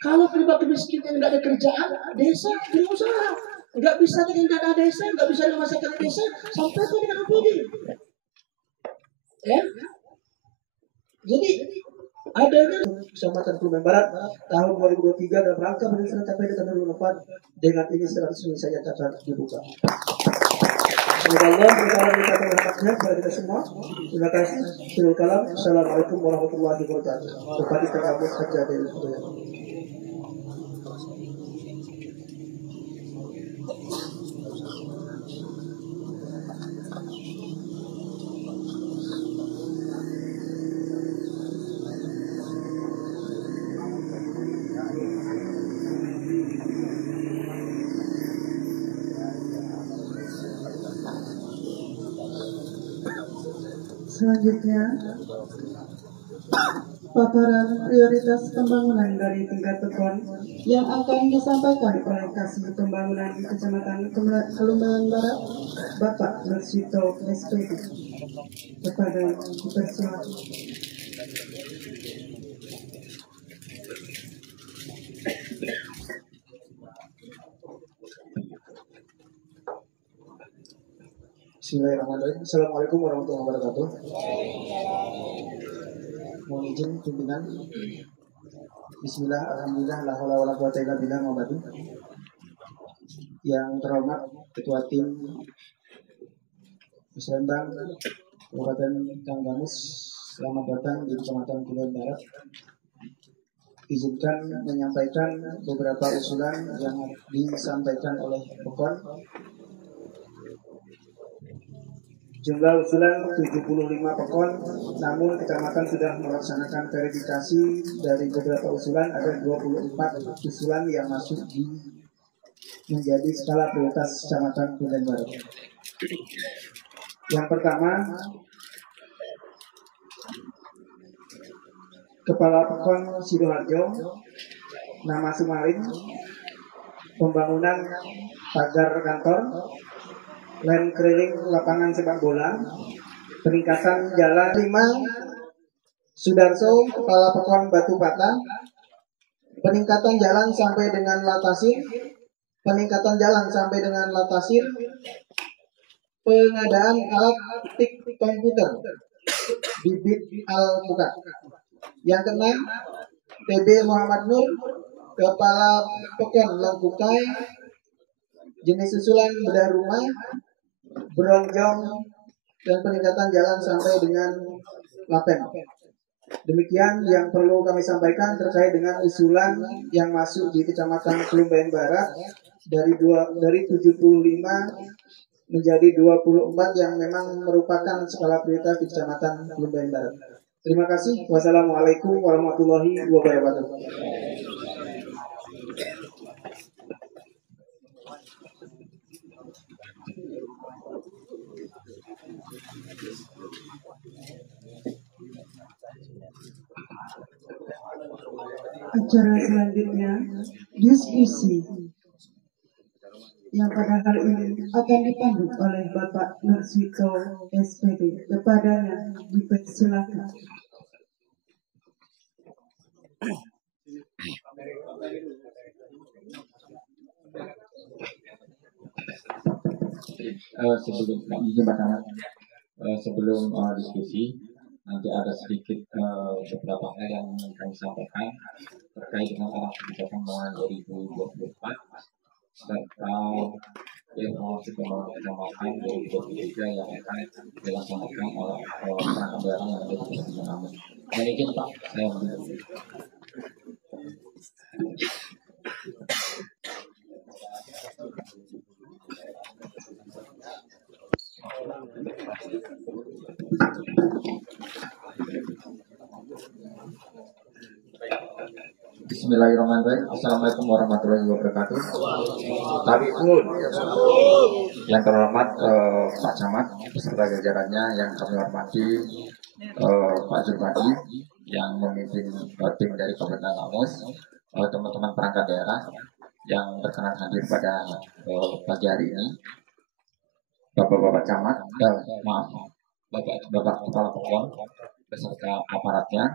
Kalau penyebab kemiskinan nggak ada kerjaan, desa berusaha. Nggak bisa dengan dana desa, nggak bisa dengan masyarakat desa, sampai ke dengan OPD. Ya, jadi adanya Kecamatan Kebumen Barat tahun 2023 dalam rangka penyelesaian KPD tahun 2024 dengan ini 100 ini saya catat dibuka. Semoga Allah berkata rahmatnya kepada kita semua. Terima kasih. Terima kasih. Assalamualaikum warahmatullahi wabarakatuh. Bupati Tenggamus Haja dari Kudoya. Selanjutnya, paparan prioritas pembangunan dari tingkat tekon yang akan disampaikan oleh Kasih Pembangunan Kecamatan Kebumen Barat, Bapak Marsito SPD. Kepada dipersilakan. Bismillahirrahmanirrahim. Assalamualaikum warahmatullahi wabarakatuh. Mohon izin pimpinan. Bismillah, alhamdulillah, la haula wala quwata illa billah, Muhammadin. Yang terhormat Ketua Tim Musrembang Kabupaten Tanggamus, selamat datang di Kecamatan Kebumen Barat. Izinkan menyampaikan beberapa usulan yang disampaikan oleh Pekon. Jumlah usulan 75 pekon, namun kecamatan sudah melaksanakan verifikasi dari beberapa usulan, ada 24 usulan yang masuk di menjadi skala prioritas Kecamatan Kebumen Barat. Yang pertama, Kepala Pekon Sidoarjo, nama Sumarin, pembangunan pagar kantor, lem keliling lapangan sepak bola, peningkatan jalan 5, Sudarso, Kepala Pekon Batu Patah, peningkatan jalan sampai dengan Latasir, peningkatan jalan sampai dengan Latasir, pengadaan alat tik komputer, bibit alpukat. Yang keenam, PB Muhammad Nur, Kepala Pekon Lengkukai, jenis susulan bedah rumah, Bronjong dan peningkatan jalan sampai dengan Lapen. Demikian yang perlu kami sampaikan terkait dengan usulan yang masuk di Kecamatan Kelumbayan Barat dari 75 menjadi 24 yang memang merupakan skala prioritas di Kecamatan Kelumbayan Barat. Terima kasih. Wassalamualaikum warahmatullahi wabarakatuh. Acara selanjutnya diskusi yang pada hari ini akan dipandu oleh Bapak Nursito SPD. Kepadanya dipersilakan. Sebelum diskusi, nanti ada sedikit beberapa hal yang ingin kami sampaikan terkait dengan arah kebijakan pembangunan 2024 serta evaluasi pembangunan kecamatan 2023 yang akan dilaksanakan oleh perangkat daerah yang ada di Provinsi Lampung. Dan izin Pak, saya menunggu. Bismillahirrahmanirrahim. Assalamualaikum warahmatullahi wabarakatuh. Tabipun yang terhormat Pak Camat beserta jajarannya, yang kami hormati Pak Zulfadi yang memimpin tim dari Kabupaten Lamus, teman-teman perangkat daerah yang berkenan hadir pada pagi hari ini, Bapak-bapak camat, Bapak Kepala Pokon beserta aparatnya,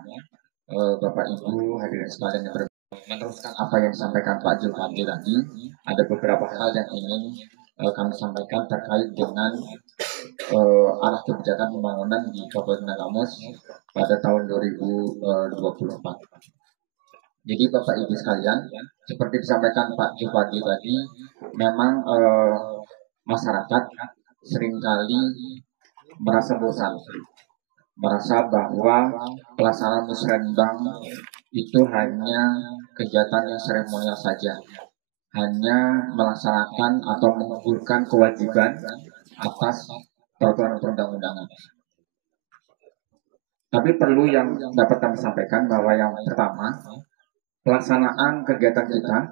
Bapak Ibu hadirin sekalian yang meneruskan apa yang disampaikan Pak Zulfadi tadi. Ada beberapa hal yang ingin kami sampaikan terkait dengan arah kebijakan pembangunan di Kabupaten Lamus pada tahun 2024. Jadi Bapak Ibu sekalian, seperti disampaikan Pak Zulfadi tadi, memang masyarakat seringkali merasa bosan, merasa bahwa pelaksanaan musrenbang itu hanya kegiatan yang seremonial saja, hanya melaksanakan atau mengumpulkan kewajiban atas peraturan perundang-undangan. Tapi perlu yang dapat kami sampaikan bahwa yang pertama, pelaksanaan kegiatan kita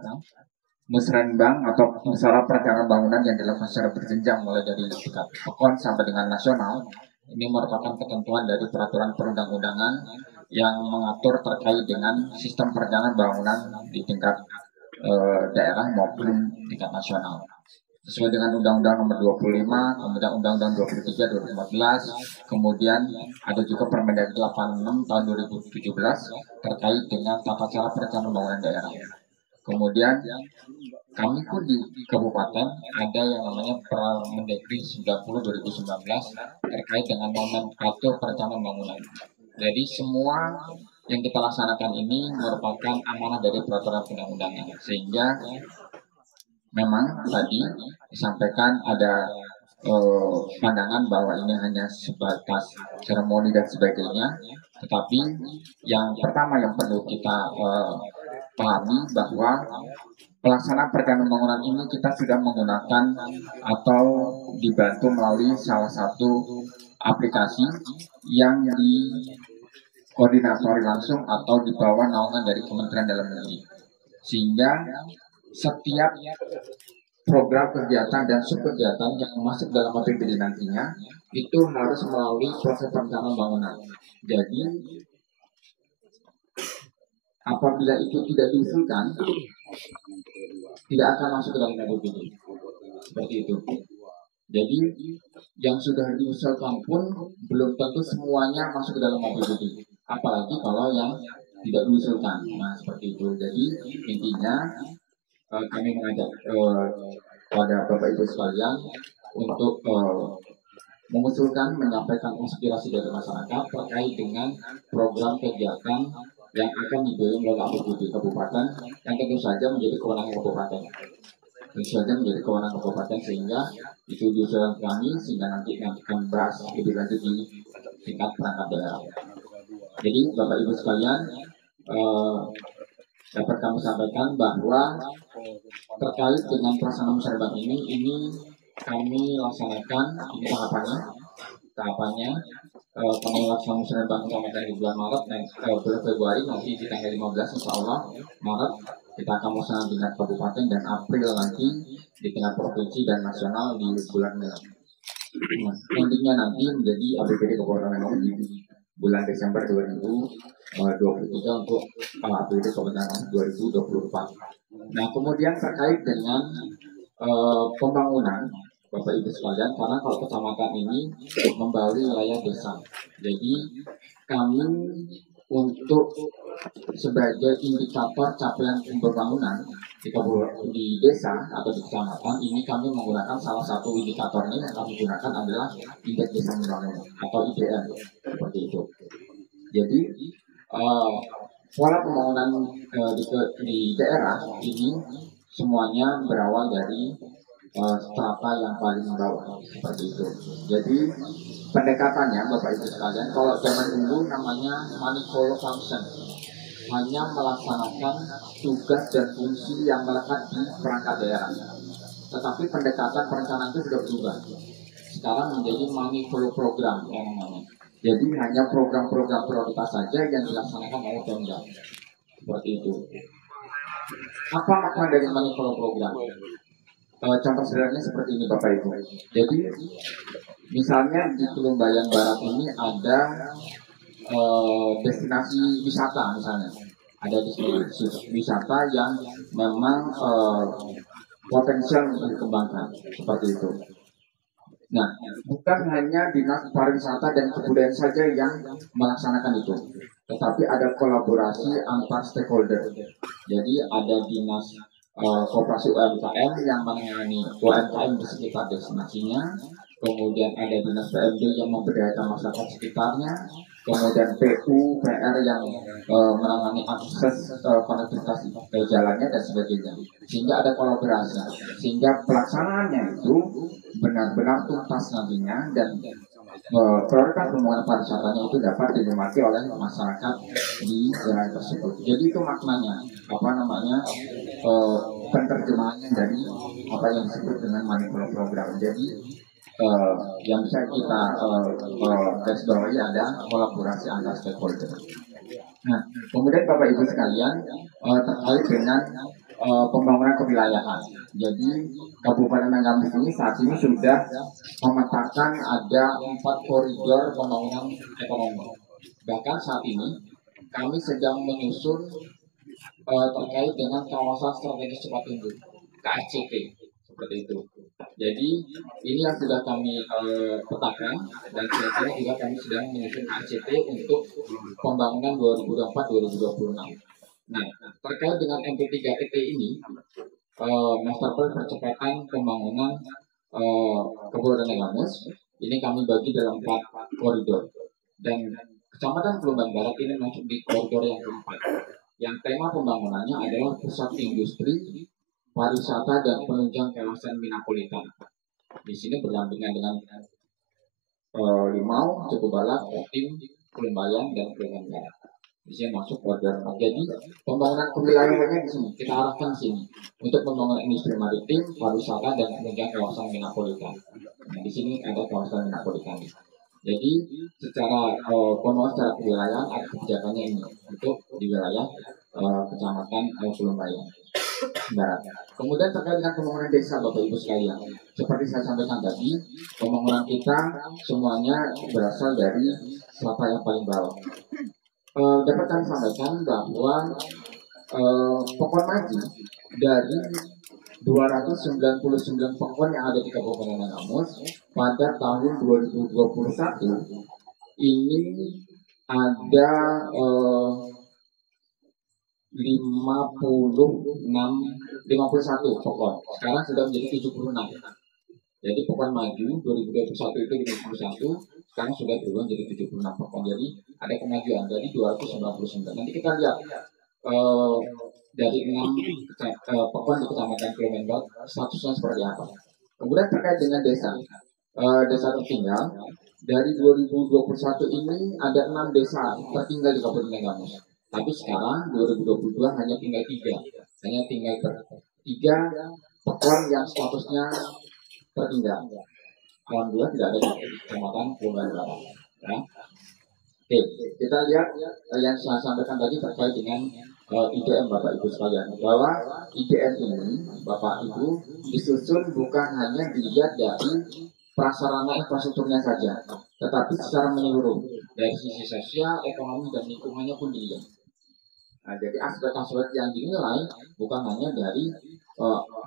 musrenbang atau musyawarah perencanaan bangunan yang dilakukan secara berjenjang mulai dari tingkat pokon sampai dengan nasional, ini merupakan ketentuan dari peraturan perundang-undangan yang mengatur terkait dengan sistem perencanaan bangunan di tingkat daerah maupun tingkat nasional. Sesuai dengan Undang-Undang Nomor 25, kemudian Undang-Undang 23 2014, kemudian ada juga Permendagri 86 tahun 2017 terkait dengan tata cara perencanaan pembangunan daerah. Kemudian kami pun di kabupaten ada yang namanya Permendagri 90 2019 terkait dengan nomenklatur perencanaan pembangunan. Jadi semua yang kita laksanakan ini merupakan amanah dari peraturan perundang-undangan, sehingga memang tadi disampaikan ada pandangan bahwa ini hanya sebatas seremoni dan sebagainya. Tetapi yang pertama yang perlu kita pahami bahwa pelaksanaan perencanaan pembangunan ini kita sudah menggunakan atau dibantu melalui salah satu aplikasi yang dikoordinatori langsung atau di bawah naungan dari Kementerian Dalam Negeri, sehingga setiap program kegiatan dan subkegiatan yang masuk dalam APBD nantinya itu harus melalui proses perencanaan bangunan. Jadi apabila itu tidak diusulkan, tidak akan masuk ke dalam APBD. Seperti itu. Jadi yang sudah diusulkan pun belum tentu semuanya masuk ke dalam APBD. Apalagi kalau yang tidak diusulkan. Nah seperti itu. Jadi intinya kami mengajak pada Bapak Ibu sekalian untuk mengusulkan, menyampaikan aspirasi dari masyarakat terkait dengan program kegiatan yang akan dibiayai oleh APBD kabupaten yang tentu saja menjadi kewenangan kabupaten. Tentu saja menjadi kewenangan kabupaten, sehingga Itu usulan kami sehingga nanti kami bahas lebih lanjut di tingkat perangkat daerah. Jadi Bapak Ibu sekalian, dapat kami sampaikan bahwa terkait dengan pelaksanaan musyawarah ini kami laksanakan ini tahapannya kami laksanakan musyawarah kecamatan di bulan Maret dan bulan Februari nanti di tanggal 15 insya Allah Maret kita akan melaksanakan tingkat kabupaten dan April nanti di tingkat provinsi dan nasional di bulan Mei. Nantinya nanti menjadi APBD Kabupaten Nganjuk di bulan Desember 2023 untuk APBD Kabupaten Nganjuk 2024. Nah kemudian terkait dengan pembangunan Bapak Ibu sekalian, karena kalau kecamatan ini membawa wilayah desa, jadi kami untuk sebagai indikator capaian pembangunan di desa atau di kecamatan ini kami menggunakan salah satu indikatornya yang kami gunakan adalah indeks desa membangun atau IDM seperti itu. Jadi pola pembangunan di daerah ini semuanya berawal dari strata yang paling bawah seperti itu. Jadi pendekatannya Bapak Ibu sekalian, kalau zaman dulu namanya manifold function, hanya melaksanakan tugas dan fungsi yang melekat di perangkat daerah. Tetapi pendekatan perencanaan itu sudah berubah. Sekarang menjadi manifold program yang namanya. Jadi hanya program-program prioritas saja yang dilaksanakan oleh Pemda. Seperti itu. Apa makna dari manifold program? Contoh sederhananya seperti ini Bapak Ibu. Jadi misalnya di Tulumbayan Barat ini ada destinasi wisata misalnya. Ada destinasi wisata yang memang potensial untuk dikembangkan seperti itu. Nah, bukan hanya Dinas Pariwisata dan Kebudayaan saja yang melaksanakan itu, tetapi ada kolaborasi antar stakeholder. Jadi ada Dinas Koperasi UMKM yang menangani UMKM di sekitar destinasinya, kemudian ada Dinas PMD yang memberdayakan masyarakat sekitarnya, kemudian PU, PR yang menangani akses konektivitas jalannya dan sebagainya. Sehingga ada kolaborasi, sehingga pelaksanaannya itu benar-benar tuntas nantinya dan prioritas pembangunan pariwisatanya itu dapat dinikmati oleh masyarakat di wilayah tersebut. Jadi itu maknanya, penerjemahannya dari apa yang disebut dengan manifold program. Jadi yang bisa kita garis bawahi ada kolaborasi antar stakeholder. Nah, kemudian Bapak Ibu sekalian terkait dengan pembangunan kewilayahan. Jadi Kabupaten Nganjuk ini saat ini sudah memetakan ada 4 koridor pembangunan ekonomi. Bahkan saat ini kami sedang menyusun terkait dengan kawasan strategis cepat tumbuh (KSCT) seperti itu. Jadi ini yang sudah kami petakan dan kira-kira juga kami sedang menyusun KSCT untuk pembangunan 2024-2026. Nah, terkait dengan MP3ET ini, Master Plan Percepatan Pembangunan Kabupaten Nganjuk, ini kami bagi dalam 4 koridor. Dan Kecamatan Tulumbayan Barat ini masuk di koridor yang keempat. Yang tema pembangunannya adalah pusat industri, pariwisata dan penunjang kawasan Minapolitan. Di sini berdampingan dengan Limau, Cepubalak, Otim, Tulumbayan dan Tulumbayan Barat. Di sini masuk koridor. Jadi pembangunan kewilayahannya di sini kita arahkan sini untuk pembangunan industri maritim, pariwisata dan penunjang kawasan Minapolitan. Nah, di sini ada kawasan Minapolitan. Jadi secara pembangunan secara kewilayahan ada kebijakannya ini untuk di wilayah Kecamatan Tulumbayan Barat. Kemudian terkait dengan pembangunan desa Bapak Ibu sekalian, seperti saya sampaikan tadi, pembangunan kita semuanya berasal dari strata yang paling bawah. Dapat kami sampaikan bahwa pokon maju dari 299 pokon yang ada di Kabupaten Nganjuk pada tahun 2021 ini ada 51 pokon. Sekarang sudah menjadi 76. Jadi pokon maju 2021 itu 51, sekarang sudah berubah menjadi 76 pokon. Jadi ada kemajuan dari 299. Nanti kita lihat dari 6 pokon di Kecamatan Tulumbayan Barat statusnya seperti apa. Kemudian terkait dengan desa tertinggal, dari 2021 ini ada 6 desa tertinggal di Kabupaten Gamus. Tapi sekarang 2022 hanya tinggal 3. Hanya tinggal 3 pekon yang statusnya tertinggal. Alhamdulillah tidak ada di Kecamatan Kelunggahan Barat. Ya. Oke, kita lihat yang saya sampaikan tadi terkait dengan IDM Bapak Ibu sekalian, bahwa IDM ini Bapak Ibu disusun bukan hanya dilihat dari prasarana infrastrukturnya saja, tetapi secara menyeluruh dari sisi sosial, ekonomi, dan lingkungannya pun dilihat. Nah, jadi aspek-aspek yang dinilai bukan hanya dari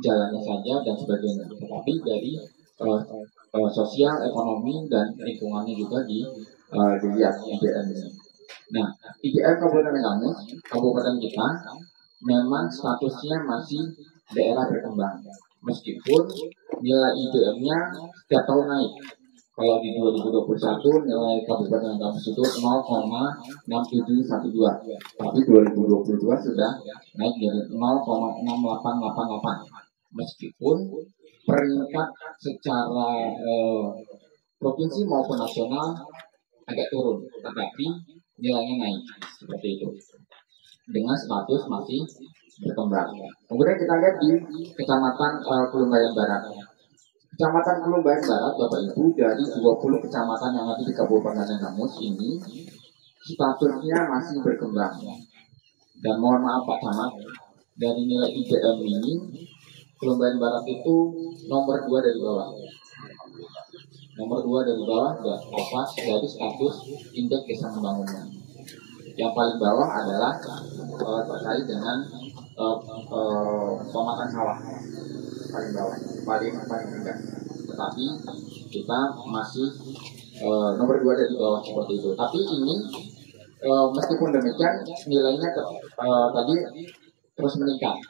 jalannya saja dan sebagainya, tetapi dari sosial, ekonomi, dan lingkungannya juga dilihat IDM ini. Nah, IDM Kabupaten Gamus, kabupaten kita memang statusnya masih daerah berkembang, meskipun nilai IDM-nya setiap tahun naik. Kalau di 2021 nilai Kabupaten Gamus itu 0,6712, tapi 2022 sudah naik jadi 0,6888. Meskipun peringkat secara provinsi maupun nasional agak turun, tetapi nilainya naik seperti itu dengan status masih berkembang. Kemudian kita lihat di Kecamatan Kelunggahan Barat. Kecamatan Kelunggahan Barat, Bapak Ibu, dari 20 kecamatan yang ada di Kabupaten Gamus ini statusnya masih berkembang. Dan mohon maaf Pak Camat, dari nilai IDM ini Kelunggahan Barat itu nomor 2 dari bawah. Nomor 2 dari bawah atas dari status indeks desa pembangunan. Yang paling bawah adalah terkait dengan pematang sawah. Paling bawah, paling rendah. Tetapi kita masih nomor 2 dari bawah seperti itu. Tapi ini meskipun demikian nilainya tadi terus meningkat.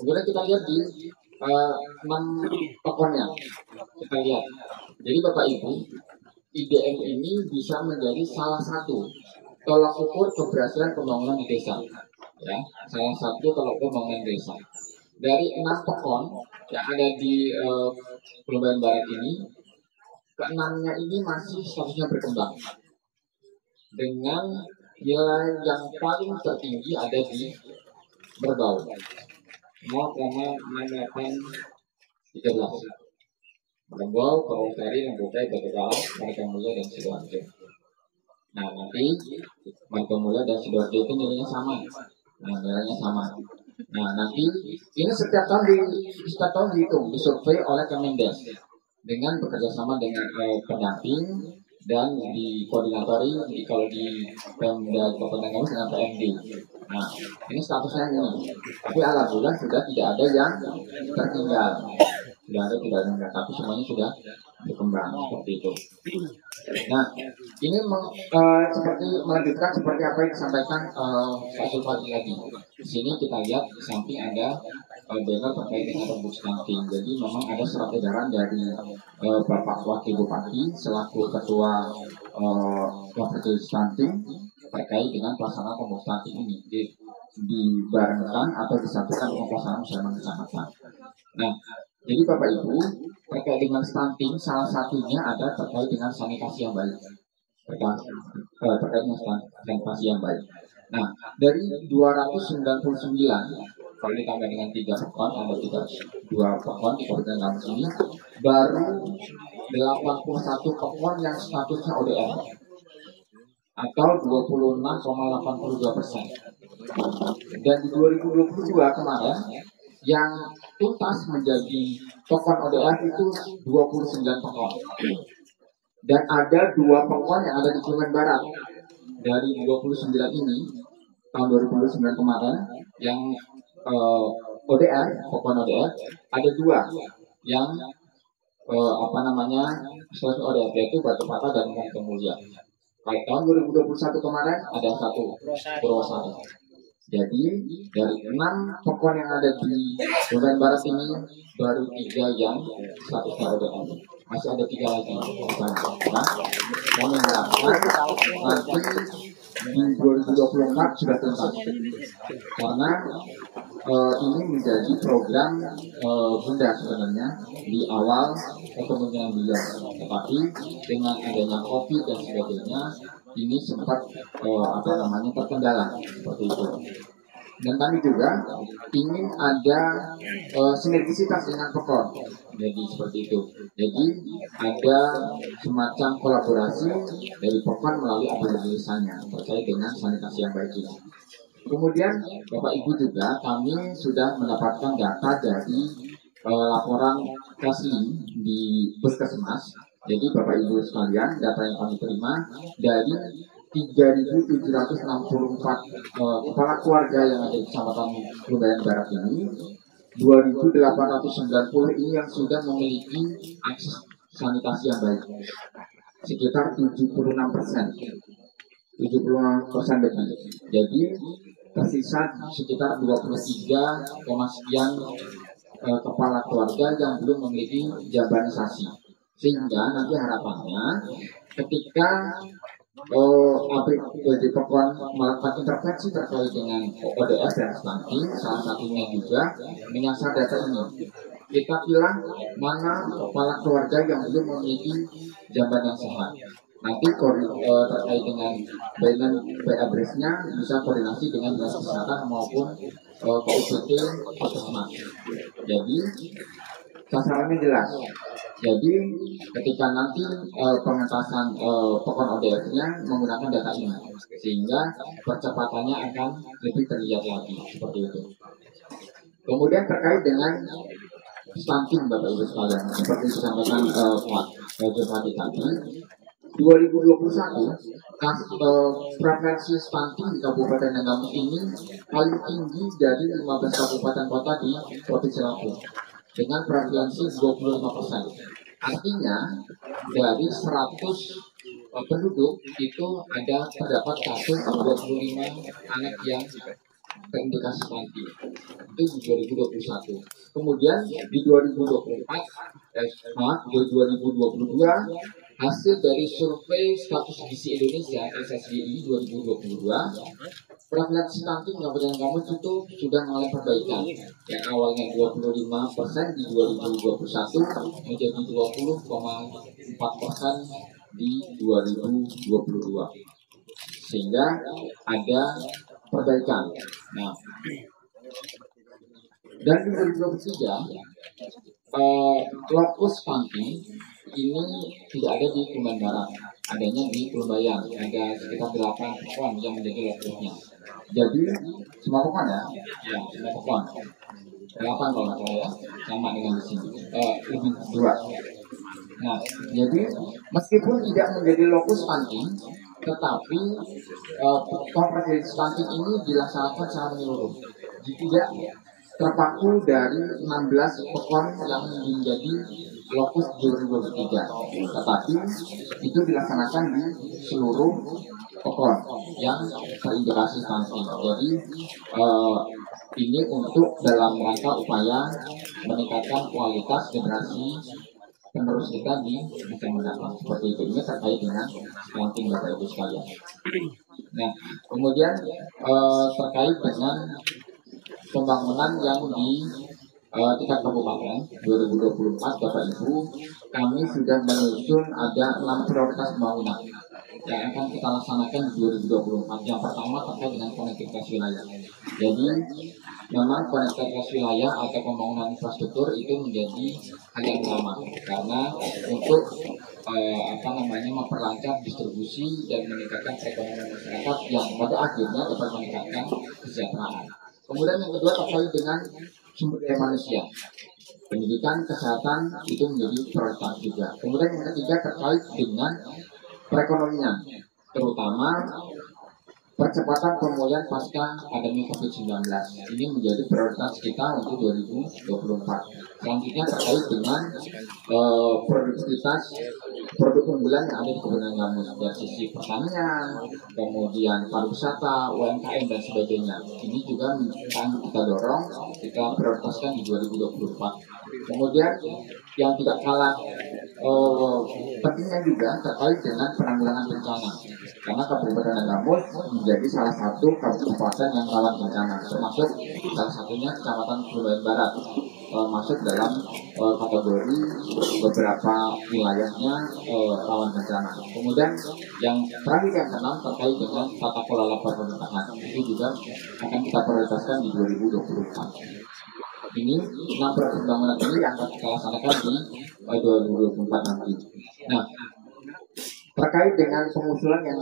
Kemudian kita lihat di 6 tokohnya. Kita lihat. Jadi Bapak Ibu, IDM ini bisa menjadi salah satu tolak ukur keberhasilan pembangunan di desa. Ya, salah satu tolak ukur pembangunan desa. Dari 6 pekon yang ada di Kelunggahan Barat ini, ke-6-nya ini masih statusnya berkembang. Dengan nilai yang paling tertinggi ada di Merbau, 0,6813. Merbau, Purwosari, Lembutai, Batu-Galang, Margamulya, dan Sidoarjo. Nah, nanti Margamulya dan Sidoarjo itu nilainya sama. Nah, nanti ini setiap tahun dihitung, disurvei oleh Kemendes dengan bekerjasama dengan pendamping dan dikoordinatori kalau di Pemda Kabupaten Gamus dengan PMD. Nah, ini statusnya ini. Tapi alhamdulillah sudah tidak ada yang tertinggal. Tapi semuanya sudah berkembang seperti itu. Nah, ini seperti melanjutkan seperti apa yang disampaikan Pak Sulfadi lagi. Di sini kita lihat di samping ada banner terkait dengan rembuk stunting. Jadi memang ada surat edaran dari Bapak Wakil Bupati selaku Ketua Wakil Stunting terkait dengan pelaksanaan rembuk stunting ini dibarengkan atau disatukan dengan pelaksanaan musyawarah kecamatan. Nah, jadi Bapak Ibu, terkait dengan stunting, salah satunya ada terkait dengan sanitasi yang baik. Terkait dengan sanitasi yang baik. Nah, dari 299, kalau ditambah dengan 3 pekon, ada 2 pekon di Kabupaten Gamus ini, baru 81 pekon yang statusnya ODR, atau 26,82%. Dan di 2022 kemarin, yang tuntas menjadi pekon ODR itu 29 pekon. Dan ada 2 pekon yang ada di Kelunggahan Barat. Dari 29 ini, tahun 2029 kemarin, yang ODR, pekon ODR, ada 2 yang status ODR, yaitu Batu Pata dan Margamulya. Kalau tahun 2021 kemarin ada 1, Purwosari. Jadi dari 6 pekon yang ada di Kelunggahan Barat ini baru 3 yang statusnya ODR. Masih ada 3 lagi. Nah, nanti di 2024 2024 sudah tuntas karena ini menjadi program bunda sebenarnya di awal kepemimpinan beliau, tetapi dengan adanya COVID dan sebagainya ini sempat terkendala seperti itu. Dan kami juga ingin ada sinergisitas dengan PEKON, jadi seperti itu. Jadi ada semacam kolaborasi dari PEKON melalui aplikasinya terkait dengan sanitasi yang baik ini. Kemudian Bapak Ibu juga kami sudah mendapatkan data dari laporan Kasling di Puskesmas. Jadi Bapak Ibu sekalian, data yang kami terima dari 3.764 kepala keluarga yang ada di Kecamatan Lumbayan Barat ini, 2.890 ini yang sudah memiliki akses sanitasi yang baik, sekitar 76%. 76% lebih. Jadi tersisa sekitar 23, sekian kepala keluarga yang belum memiliki jabanisasi. Sehingga nanti harapannya ketika APBD PEKON melakukan intervensi terkait dengan ODS dan stunting, salah satunya juga menyasar data ini. Kita pilih mana kepala keluarga yang belum memiliki jamban yang sehat. Nanti terkait dengan address-nya bisa koordinasi dengan dinas kesehatan maupun KUPT Puskesmas. Jadi sasarannya jelas. Jadi ketika nanti pengentasan PEKON ODS-nya menggunakan data ini, sehingga percepatannya akan lebih terlihat lagi seperti itu. Kemudian terkait dengan stunting Bapak Ibu sekalian, seperti disampaikan Pak Jepati tadi, 2021 prevalensi stunting di Kabupaten Nanggamus ini paling tinggi dari 15 kabupaten kota di Provinsi Lampung dengan prevalensi 25%. Artinya dari 100 penduduk itu terdapat kasus 25 anak yang terindikasi stunting. Itu di 2021. Kemudian di 2022 hasil dari survei status gizi Indonesia SSGI 2022, prevalensi stunting Kabupaten Nanggamus itu sudah mengalami perbaikan. Yang awalnya 25% di 2021 menjadi 20,4% di 2022. Sehingga ada perbaikan. Nah, dan di 2023 lokus stunting ini tidak ada di Lumbayan Barat, adanya di Lumbayan, ada sekitar 8 PEKON yang menjadi lokusnya. Jadi semua PEKON ya, semua PEKON 8 kalau nggak salah ya, sama dengan di sini, lebih 2. Nah, jadi meskipun tidak menjadi lokus stunting, tetapi komprehensif stunting ini dilaksanakan secara menyeluruh. Tidak terpaku dari 16 PEKON yang menjadi lokus 2023, tetapi itu dilaksanakan di seluruh PEKON yang terindikasi stunting. Jadi ini untuk dalam rangka upaya meningkatkan kualitas generasi penerus kita di masa mendatang. Seperti itu, ini terkait dengan stunting Bapak Ibu sekalian. Nah, kemudian terkait dengan pembangunan yang di tingkat kabupaten 2024 Bapak Ibu, kami sudah menyusun ada 6 prioritas pembangunan yang akan kita laksanakan di 2024. Yang pertama terkait dengan konektivitas wilayah. Jadi memang konektivitas wilayah atau pembangunan infrastruktur itu menjadi hal yang utama karena untuk memperlancar distribusi dan meningkatkan perekonomian masyarakat yang pada akhirnya dapat meningkatkan kesejahteraan. Kemudian yang kedua terkait dengan sumber daya manusia, pendidikan, kesehatan itu menjadi prioritas juga. Kemudian yang ketiga terkait dengan perekonomian, terutama percepatan pemulihan pasca pandemi COVID-19. Ini menjadi prioritas kita untuk 2024. Selanjutnya terkait dengan produktivitas produk unggulan yang ada di Kabupaten Nanggamus dari sisi pertanian, kemudian pariwisata, UMKM dan sebagainya. Ini juga akan kita dorong, kita prioritaskan di 2024. Kemudian yang tidak kalah pentingnya juga terkait dengan penanggulangan bencana, karena Kabupaten Agamos menjadi salah satu kabupaten yang rawan bencana, termasuk salah satunya Kecamatan Kebumen Barat masuk dalam kategori beberapa wilayahnya rawan bencana. Kemudian yang terakhir yang keenam terkait dengan tata kelola pemerintahan, itu juga akan kita prioritaskan di 2024. Ini 6 proyek pembangunan ini yang akan kita laksanakan di 2024 nanti. Nah, terkait dengan pengusulan yang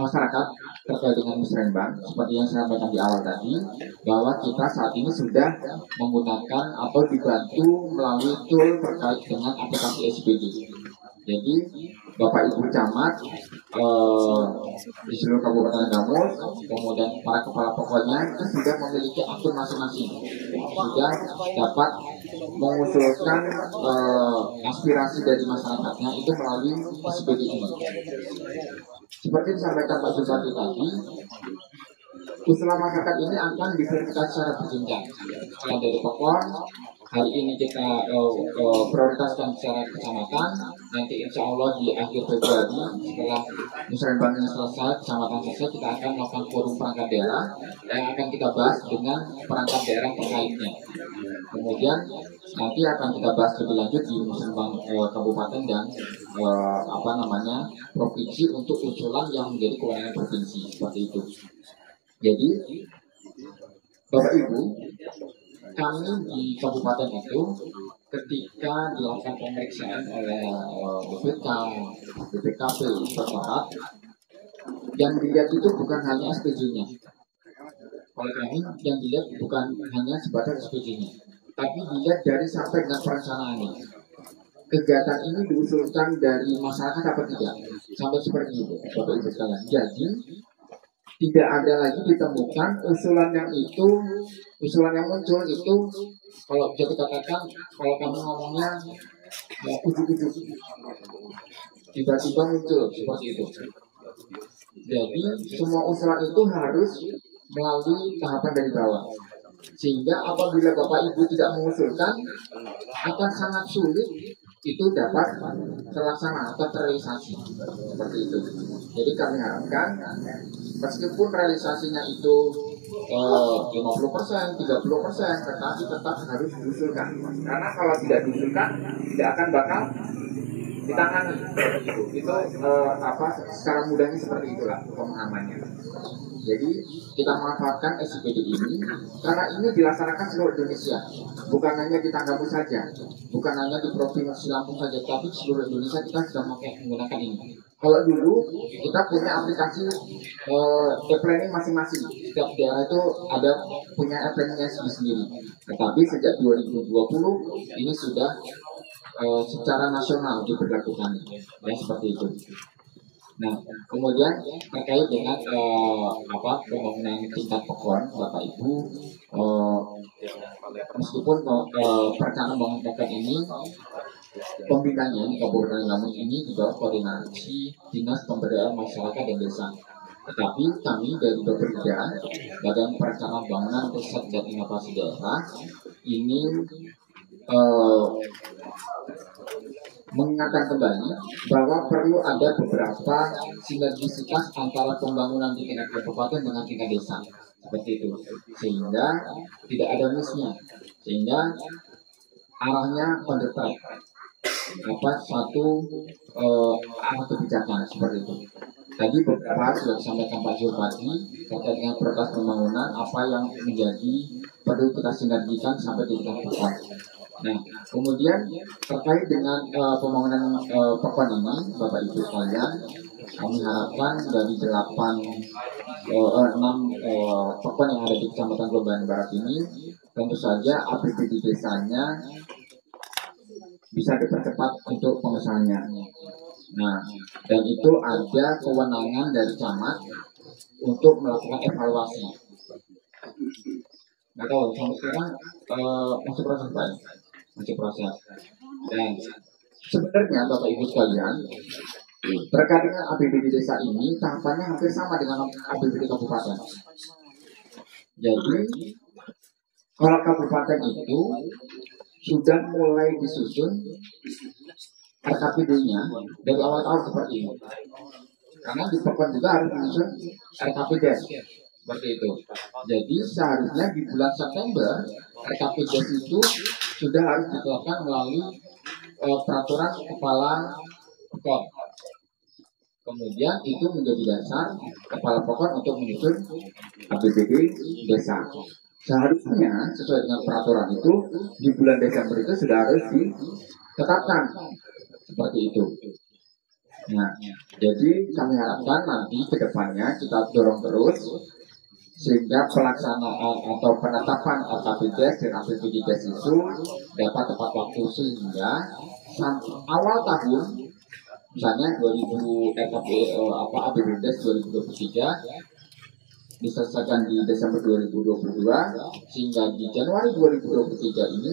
masyarakat terkait dengan musrenbang, seperti yang saya sampaikan di awal tadi, bahwa kita saat ini sudah menggunakan atau dibantu melalui tool terkait dengan aplikasi SPD. Jadi Bapak Ibu Camat di seluruh Kabupaten Agamos, kemudian para kepala pokoknya itu sudah memiliki akun masing-masing, sudah dapat mengusulkan aspirasi dari masyarakatnya itu melalui SPD ini. Seperti disampaikan Pak Bupati tadi, usulan masyarakat ini akan diverifikasi secara berjenjang. Setelah dari pokok, hari ini kita prioritaskan secara kecamatan. Nanti insya Allah di akhir Februari setelah musrenbangnya selesai, kecamatan selesai, kita akan melakukan forum perangkat daerah yang akan kita bahas dengan perangkat daerah terkaitnya. Kemudian nanti akan kita bahas lebih lanjut di musrenbang kabupaten dan provinsi untuk usulan yang menjadi kewenangan provinsi seperti itu. Jadi Bapak Ibu, kami di kabupaten itu ketika dilakukan pemeriksaan oleh BPK, BPKP, Inspektorat, yang dilihat itu bukan hanya SPJ-nya. Oleh kami yang dilihat bukan hanya sebatas SPJ-nya, tapi dilihat dari sampai dengan perencanaannya. Kegiatan ini diusulkan dari masyarakat apa tidak? Sampai seperti itu, Bapak Ibu sekalian. Jadi tidak ada lagi ditemukan usulan yang muncul itu, kalau bisa dikatakan, kalau kami ngomongnya ujuk-ujuk, tiba-tiba muncul seperti itu. Jadi semua usulan itu harus melalui tahapan dari bawah, sehingga apabila Bapak Ibu tidak mengusulkan akan sangat sulit itu dapat terlaksana atau terrealisasi seperti itu. Jadi kami harapkan meskipun realisasinya itu 50%, 30%, tetapi tetap harus diusulkan. Karena kalau tidak diusulkan tidak akan bakal ditangani. Itu secara mudahnya seperti itulah pemahamannya. Jadi kita manfaatkan SPD ini karena ini dilaksanakan seluruh Indonesia, bukan hanya di Tanggamus saja, bukan hanya di Provinsi Lampung saja, tapi seluruh Indonesia kita sudah menggunakan ini. Kalau dulu kita punya aplikasi e-planning masing-masing, setiap daerah itu ada punya e-planningnya sendiri. Tetapi sejak 2020 ini sudah secara nasional diberlakukan, ya seperti itu. Nah, kemudian terkait dengan pembangunan tingkat pokon, Bapak Ibu, meskipun perencanaan pembangunan pokon ini pembinanya di Kabupaten Agamos ini juga koordinasi Dinas Pemberdayaan Masyarakat dan Desa. Tetapi kami dari Bapeda, Badan Perencanaan Pembangunan Riset dan Inovasi Daerah, ini mengingatkan kembali bahwa perlu ada beberapa sinergisitas antara pembangunan di tingkat kabupaten dengan tingkat desa, seperti itu, sehingga tidak ada miss-nya, sehingga arahnya on the track, satu arah kebijakan seperti itu. Tadi beberapa sudah disampaikan Pak Zulpati terkait dengan prioritas pembangunan apa yang menjadi perlu kita sinergikan sampai di tingkat pokon. Nah, kemudian terkait dengan pembangunan pokon ini, Bapak Ibu sekalian, kami harapkan dari 6 pokon yang ada di Kecamatan Kebumen Barat ini, tentu saja APBD desanya bisa dipercepat untuk pengusahaannya. Nah, dan itu ada kewenangan dari camat untuk melakukan evaluasi. Nggak tahu, sampai sekarang masih proses Pak, masih proses. Dan sebenarnya Bapak Ibu sekalian, terkait dengan APBD desa ini tahapannya hampir sama dengan APBD kabupaten. Jadi Kalau kabupaten itu sudah mulai disusun RKPD-nya dari awal tahun seperti ini. Karena di Pokon juga harus menyusun RKPD seperti itu. Jadi seharusnya di bulan September RKPD itu sudah harus ditetapkan melalui peraturan kepala Pokon. Kemudian itu menjadi dasar kepala Pokon untuk menyusun APBD desa. Seharusnya sesuai dengan peraturan itu di bulan Desember itu sudah harus ditetapkan seperti itu. Nah, jadi kami harapkan nanti ke depannya kita dorong terus sehingga pelaksanaan atau penetapan RKPDes dan APBDes itu dapat tepat waktu sehingga sampai awal tahun misalnya 2000 APBDes 2023 diselesaikan di Desember 2022 sehingga di Januari 2023 ini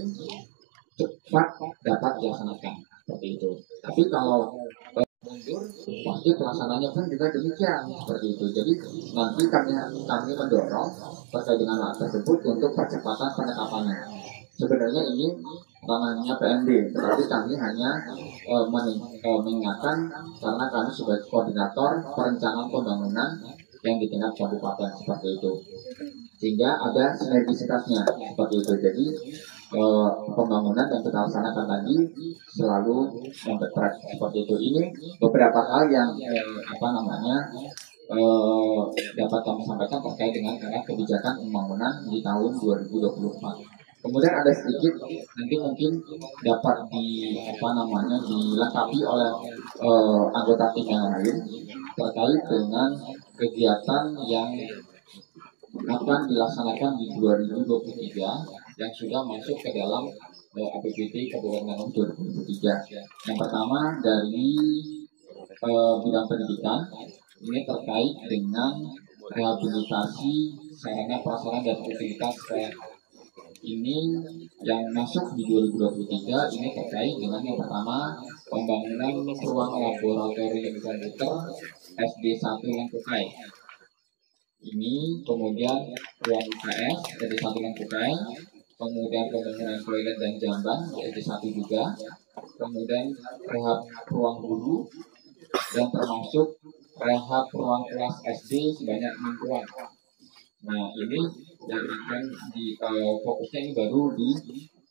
cepat dapat dilaksanakan seperti itu. Tapi kalau mundur pasti pelaksananya pun juga demikian seperti itu. Jadi nanti kami mendorong terkait dengan hal tersebut untuk percepatan penetapannya. Sebenarnya ini ranahnya PMD, tetapi kami hanya mengingatkan karena kami sebagai koordinator perencanaan pembangunan yang di tingkat kabupaten seperti itu, sehingga ada sinergisitasnya seperti itu. Jadi pembangunan yang kita laksanakan tadi selalu memperberat seperti itu. Ini beberapa hal yang dapat kami sampaikan terkait dengan kebijakan pembangunan di tahun 2024. Kemudian ada sedikit nanti mungkin dapat dilengkapi oleh anggota tim yang lain terkait dengan kegiatan yang akan dilaksanakan di 2023 yang sudah masuk ke dalam APBD Kabupaten 2023. Yang pertama dari bidang pendidikan, ini terkait dengan rehabilitasi sarana prasarana dan fasilitas ini yang masuk di 2023 ini terkait dengan yang pertama pembangunan ruang laboratorium komputer SD 1 Lengkukai. Ini kemudian ruang UKS SD 1 Lengkukai, kemudian pembangunan toilet dan jamban SD 1 juga, kemudian rehab ruang guru dan termasuk rehab ruang kelas SD sebanyak 6 ruang. Nah ini yang akan fokusnya ini baru di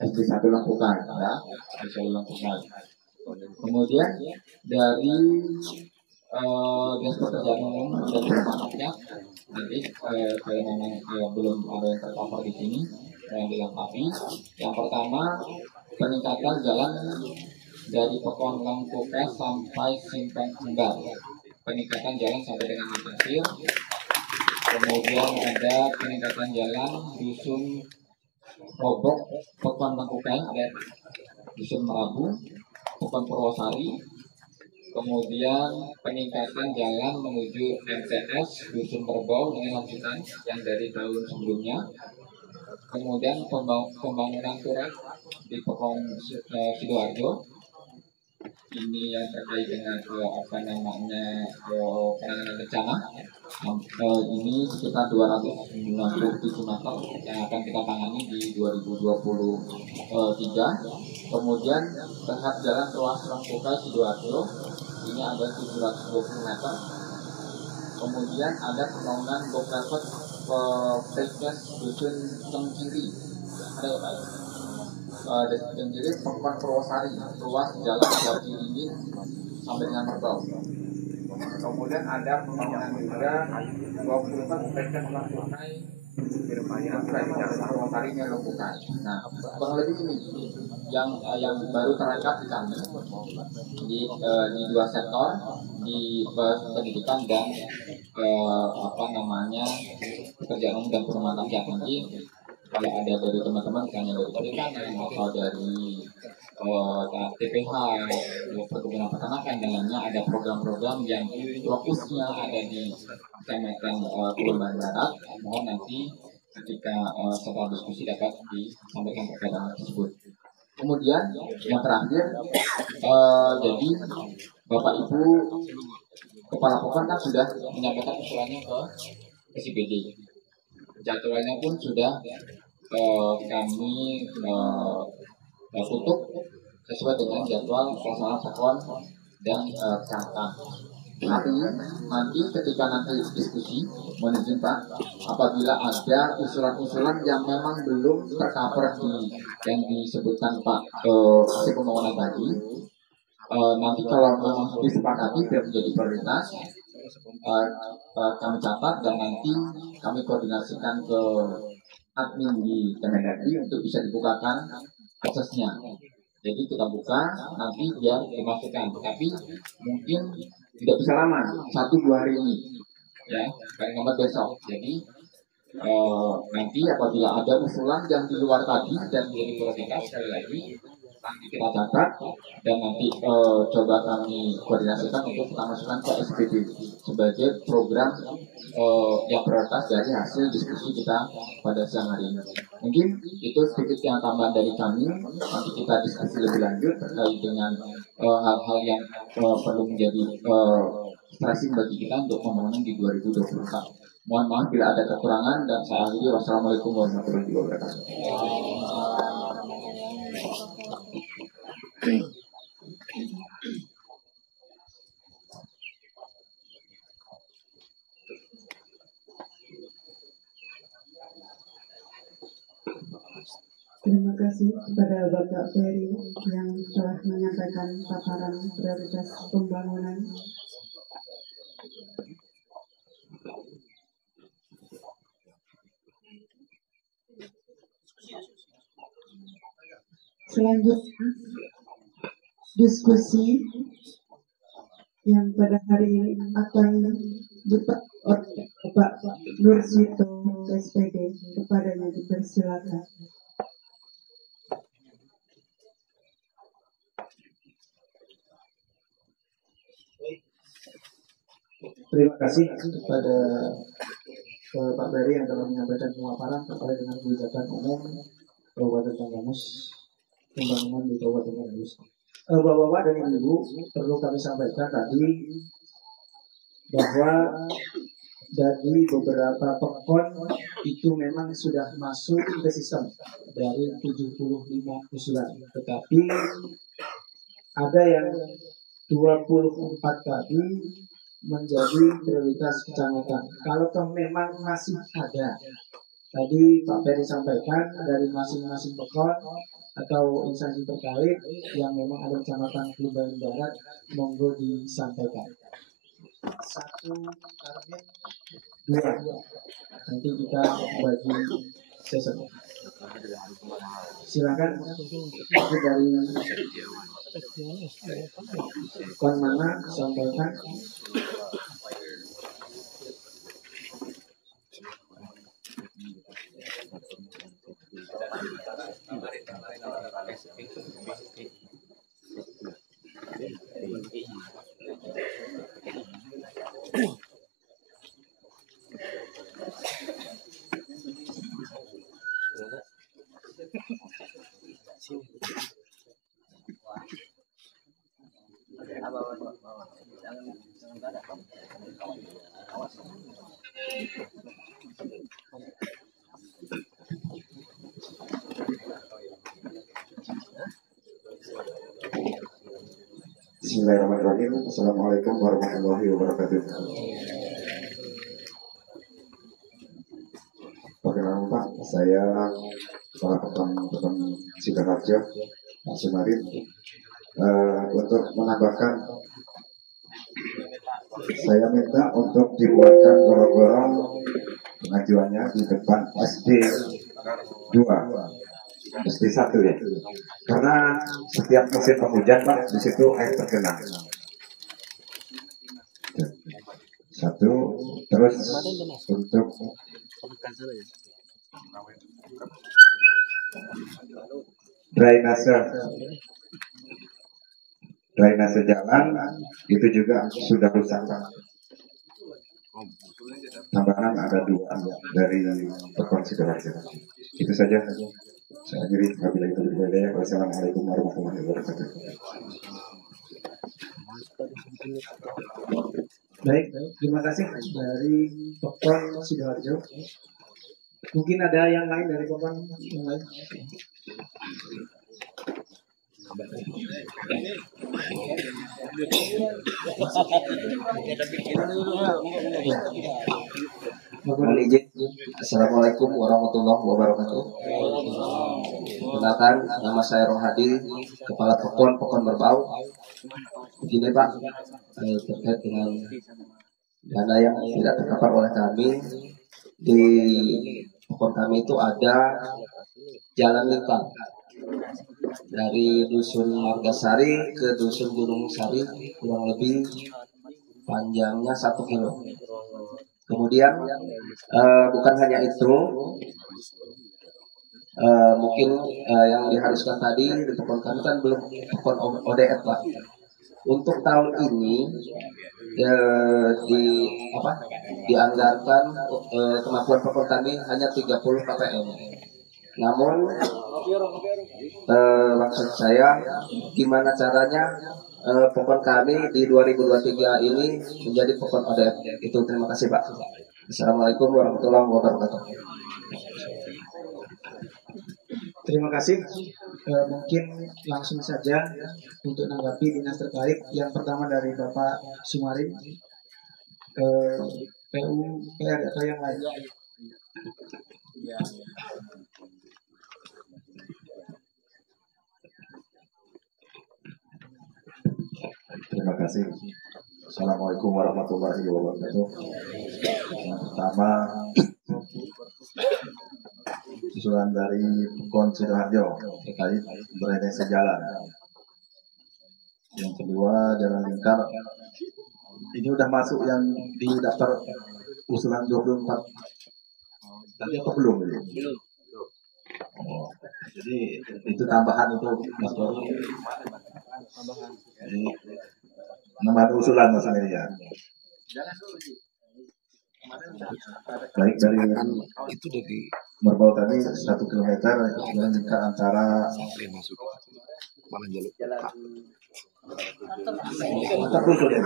SD 1 Lengkukai, ya, SD 1 Lengkukai. Kemudian dari Dinas Pekerjaan Umum dan Perumahan Rakyat nanti kalau memang belum ada yang tercover di sini yang dilengkapi. Yang pertama peningkatan jalan dari Pekon Lengkukai sampai Simpang Embar, peningkatan jalan sampai dengan Atasir. Kemudian ada peningkatan jalan Dusun Robok Pekon Lengkukai, ada Dusun Merabu, Pekon Purwosari. Kemudian peningkatan jalan menuju MTS Dusun Merbau dengan lanjutan yang dari tahun sebelumnya. Kemudian pembangunan turap di Pekon Sidoarjo. Ini yang terkait dengan penanganan bencana. Ini sekitar 297 meter yang akan kita tangani di 2023. Kemudian tahap jalan ruas Lengkukai Sidoarjo ini ada 720 meter. Kemudian ada pembangunan Bokrafat Pekes Dusun Cengkiri. Ada ya Pak? Dusun Cengkiri Pekon Purwosari, ruas jalan Jati Dingin sampai dengan Merbau. Kemudian ada pembangunan juga 24 Pekes Lengkukai Purwosarinya Lengkukai. Nah, kurang lebih ini yang baru terangkat di kami di dua sektor, di pendidikan dan pekerjaan umum dan perumahan rakyat. Nanti kalau ada dari teman-teman misalnya dari perikanan atau dari TPH, perkebunan peternakan dan lainnya, ada program-program yang fokusnya ada di Kecamatan Kebun Barat. Mohon nanti ketika setelah diskusi dapat disampaikan terkait hal tersebut. Kemudian yang terakhir, jadi Bapak Ibu Kepala Pokon kan sudah menyampaikan usulannya ke SIPD. Jadwalnya pun sudah kami tutup sesuai dengan jadwal pelaksanaan sakon dan catatan. Tapi nanti ketika nanti diskusi, mohon izin Pak, apabila ada usulan-usulan yang memang belum tercover di yang disebutkan Pak Asep Pembangunan tadi, nanti kalau memang disepakati biar menjadi prioritas, kami catat dan nanti kami koordinasikan ke admin di Kemendagri untuk bisa dibukakan prosesnya. Jadi kita buka nanti biar dimasukkan, tapi mungkin tidak bisa lama, 1-2 hari ini, ya, paling lambat besok. Jadi nanti apabila ada usulan yang di luar tadi dan menjadi prioritas, sekali lagi nanti kita catat dan nanti coba kami koordinasikan untuk kita masukkan ke SPD sebagai program yang prioritas dari hasil diskusi kita pada siang hari ini. Mungkin itu sedikit yang tambahan dari kami. Nanti kita diskusi lebih lanjut terkait dengan hal-hal yang perlu menjadi stressing bagi kita untuk pembangunan di 2024. Mohon maaf bila ada kekurangan dan saya akhiri. Wassalamualaikum warahmatullahi wabarakatuh. Terima kasih kepada Bapak Ferry yang telah menyampaikan paparan prioritas pembangunan. Selanjutnya, diskusi yang pada hari ini akan dipakai oleh Bapak Nursito SPD. Kepadanya dipersilakan. Terima kasih kepada Pak Ferry yang telah menyampaikan pemaparan terkait dengan kebijakan umum Kabupaten Tanggamus, pembangunan di Kabupaten Tanggamus. Bapak-bapak dan ibu, perlu kami sampaikan tadi bahwa dari beberapa pekon itu memang sudah masuk ke sistem dari 75 usulan, tetapi ada yang 24 tadi menjadi prioritas kecamatan. Kalau memang masih ada, tadi Pak Ferry sampaikan dari masing-masing pekon atau instansi terkait yang memang ada kecamatan Kelubayan Barat, monggo disampaikan. 1 target 2. Nanti kita bagi sesi. Silakan itu dari kon mana sampaikan. Bismillahirrahmanirrahim. Assalamualaikum warahmatullahi wabarakatuh. Perkenalkan Pak, saya Kepala Ketam Sidoarjo, Pak Sumarin. Untuk menambahkan, saya minta untuk dibuatkan gorong-gorong pengajuannya di depan SD 2, SD 1 ya. Karena setiap musim penghujan Pak, di situ air tergenang. 1, terus untuk drainase jalan itu juga sudah rusak Pak. Tambahan ada 2 dari Pekon Sidoarjo. Itu saja. Saya akhiri. Wabillahi taufiq wal hidayah. Wassalamualaikum warahmatullahi wabarakatuh. Baik, terima kasih dari Pekon Sidoarjo. Mungkin ada yang lain dari papan yang lain. Mohon izin. Assalamualaikum warahmatullahi wabarakatuh. Perkenalkan, nama saya Rohadi, Kepala Pekon Berbau. Begini Pak, terkait dengan dana yang tidak tercover oleh kami, di Pekon kami itu ada jalan lingkar dari Dusun Margasari ke Dusun Gunung Sari, kurang lebih panjangnya 1 kilo. Kemudian bukan hanya itu, mungkin yang diharuskan tadi di Pekon kami kan belum Pekon ODF Pak. Untuk tahun ini dianggarkan kemampuan Pekon kami hanya 30 KPM. Namun maksud saya gimana caranya Pekon kami di 2023 ini menjadi Pekon ODF. Itu terima kasih Pak. Assalamualaikum warahmatullahi wabarakatuh. Terima kasih. Mungkin langsung saja untuk menanggapi dinas terkait. Yang pertama dari Bapak Sumarin, PUPR atau yang lain. Terima kasih. Assalamualaikum warahmatullahi wabarakatuh. Yang pertama, usulan dari Pekon Sidoarjo terkait drainase jalan. Yang kedua, jalan lingkar. Ini udah masuk yang di daftar usulan 24 tadi apa belum? Belum. Oh, jadi itu tambahan untuk Mas Baru. Jadi nambahan usulan Mas ini ya. Baik dari itu dari Merbau tadi 1 kilometer jalan lingkar antara mana jalur antar dusun ya.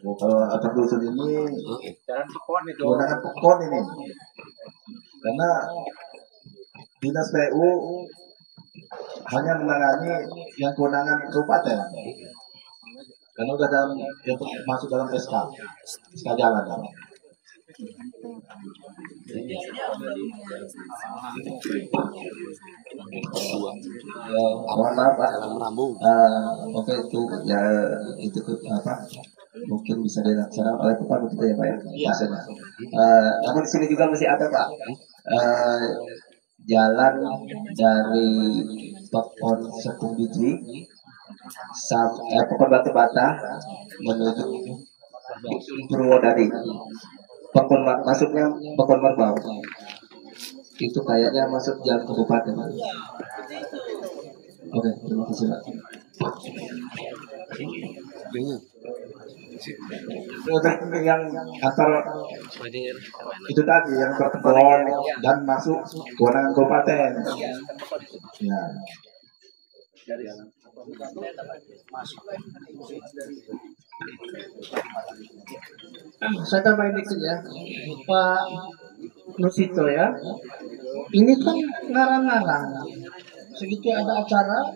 Oh, kalau antar dusun ini kewenangan Pekon ini, karena dinas PU hanya menangani yang kewenangan kabupaten. Karena udah dalam yang masuk dalam SK jalan. Mohon maaf Pak. Oke itu ya itu apa? Mungkin bisa dilaksanakan oleh Pekon gitu ya Pak ya. Maksudnya. Namun di sini juga masih ada Pak. Jalan dari Pekon Sekung Biji Pekon Batu Bata menuju Purwodadi. Pekon masuknya Pekon Merbau. Itu kayaknya masuk jalan kabupaten. Oke, terima kasih Pak. Yang antar itu tadi yang Pekon dan masuk kewenangan kabupaten. Ya. Saya tambahin dikit ya, Pak Nusito ya. Ini kan ngarang-ngarang. Segitu ada acara,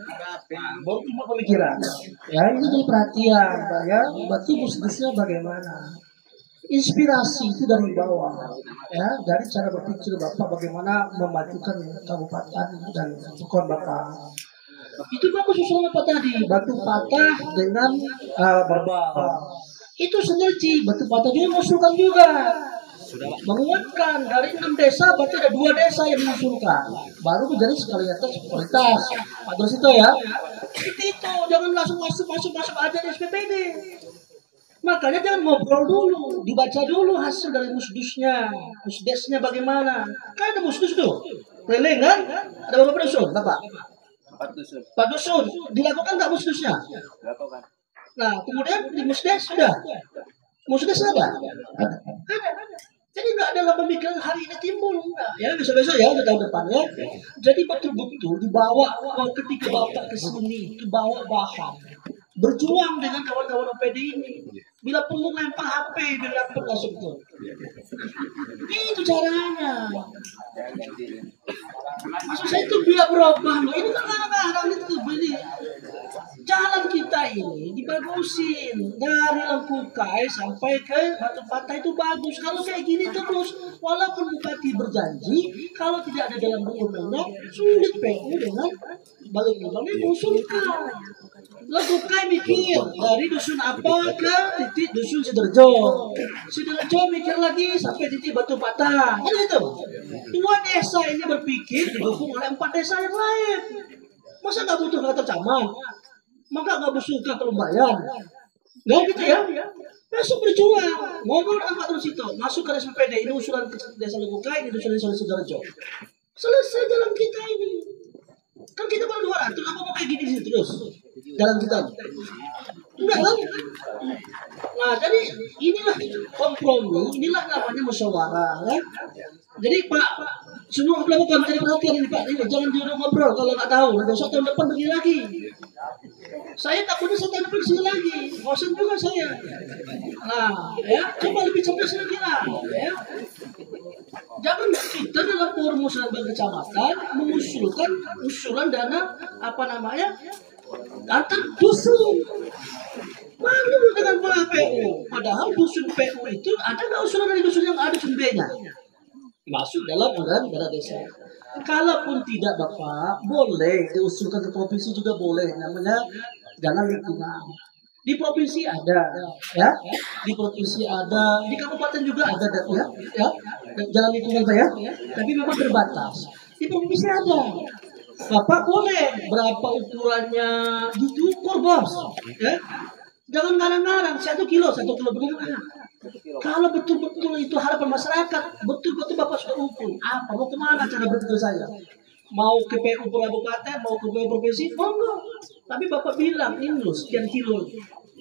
baru cuma pemikiran. Ya ini jadi perhatian, Pak ya. Berarti bisnisnya bagaimana? Inspirasi itu dari bawah, ya dari cara berpikir Bapak bagaimana memajukan kabupaten dan Pekon Bapak. Itu bagus usulnya Pak tadi, batu patah dengan berbau. Itu sinergi, batu patah juga mengusulkan juga. Menguatkan dari 6 desa, berarti ada 2 desa yang mengusulkan. Baru menjadi sekali atas prioritas. Pak Dosito ya. Itu jangan langsung masuk aja di SPPD. Makanya jangan ngobrol dulu, dibaca dulu hasil dari musdusnya, musdesnya bagaimana. Kan ada musdus tuh, keliling kan? Ada berapa dusun, Bapak? 4 dusun. Dilakukan nggak musdusnya? Nah, kemudian di musdes sudah. Musdes ada? Ada. Jadi nggak ada dalam pemikiran hari ini timbul, enggak. Ya besok-besok ya, tahun depan ya. Jadi betul-betul dibawa ketika Bapak ke sini, dibawa bahan. Berjuang dengan kawan-kawan OPD ini. Bila perlu lempar HP biar dapat masuk tuh. Itu caranya. Maksud saya itu biar berubah loh. Ini kan kadang-kadang itu beli jalan kita ini dibagusin dari Lengkukai sampai ke Batu Bata itu bagus. Kalau kayak gini terus, walaupun bupati berjanji, kalau tidak ada dalam dokumennya, sulit PU dengan balik modalnya mengusulkan. Lengkukai mikir dari dusun apa ke titik dusun Sidoarjo. Sidoarjo mikir lagi sampai titik Batu Bata. Kan itu. Dua desa ini berpikir didukung oleh 4 desa yang lain. Masa nggak butuh kantor camat? Maka nggak butuh kelumbayan. Nggak gitu ya? Masuk berjuang. Ngomong dengan Pak Rusito. Masuk ke SPD. Ini usulan desa Lengkukai, ini usulan Sidoarjo. Selesai jalan kita ini. Kan kita baru 200, apa mau kayak gini terus? Jalan kita. Enggak kan? Nah, jadi inilah kompromi, inilah namanya musyawarah, ya. Jadi Pak, semua pelabuhan jadi perhatian ini Pak, ini jangan diulang ngobrol kalau nggak tahu. Besok tahun depan begini lagi. Saya takutnya saya tahun depan kesini lagi, bosan juga saya. Nah, ya, coba lebih cerdas lagi lah, ya. Jangan kita dalam forum musyawarah kecamatan mengusulkan usulan dana apa namanya antar dusun. Malu dengan PU. Padahal dusun PU itu ada nggak usulan dari dusun yang ada dusun B-nya? Masuk dalam anggaran dana desa. Kalaupun tidak Bapak, boleh diusulkan ke provinsi juga boleh. Namanya dana lingkungan. Di provinsi ada, ya. Di provinsi ada, di kabupaten juga ada, ya. Jalan lingkungan Pak ya. Tapi memang terbatas. Di provinsi ada. Bapak boleh berapa ukurannya diukur bos, ya. Jangan ngarang-ngarang 1 kilo benar. Kalau betul-betul itu harapan masyarakat, betul-betul Bapak sudah ukur. Apa mau kemana cara berpikir saya? Mau ke PU kabupaten, mau ke PU provinsi, monggo. Tapi Bapak bilang ini loh sekian kilo.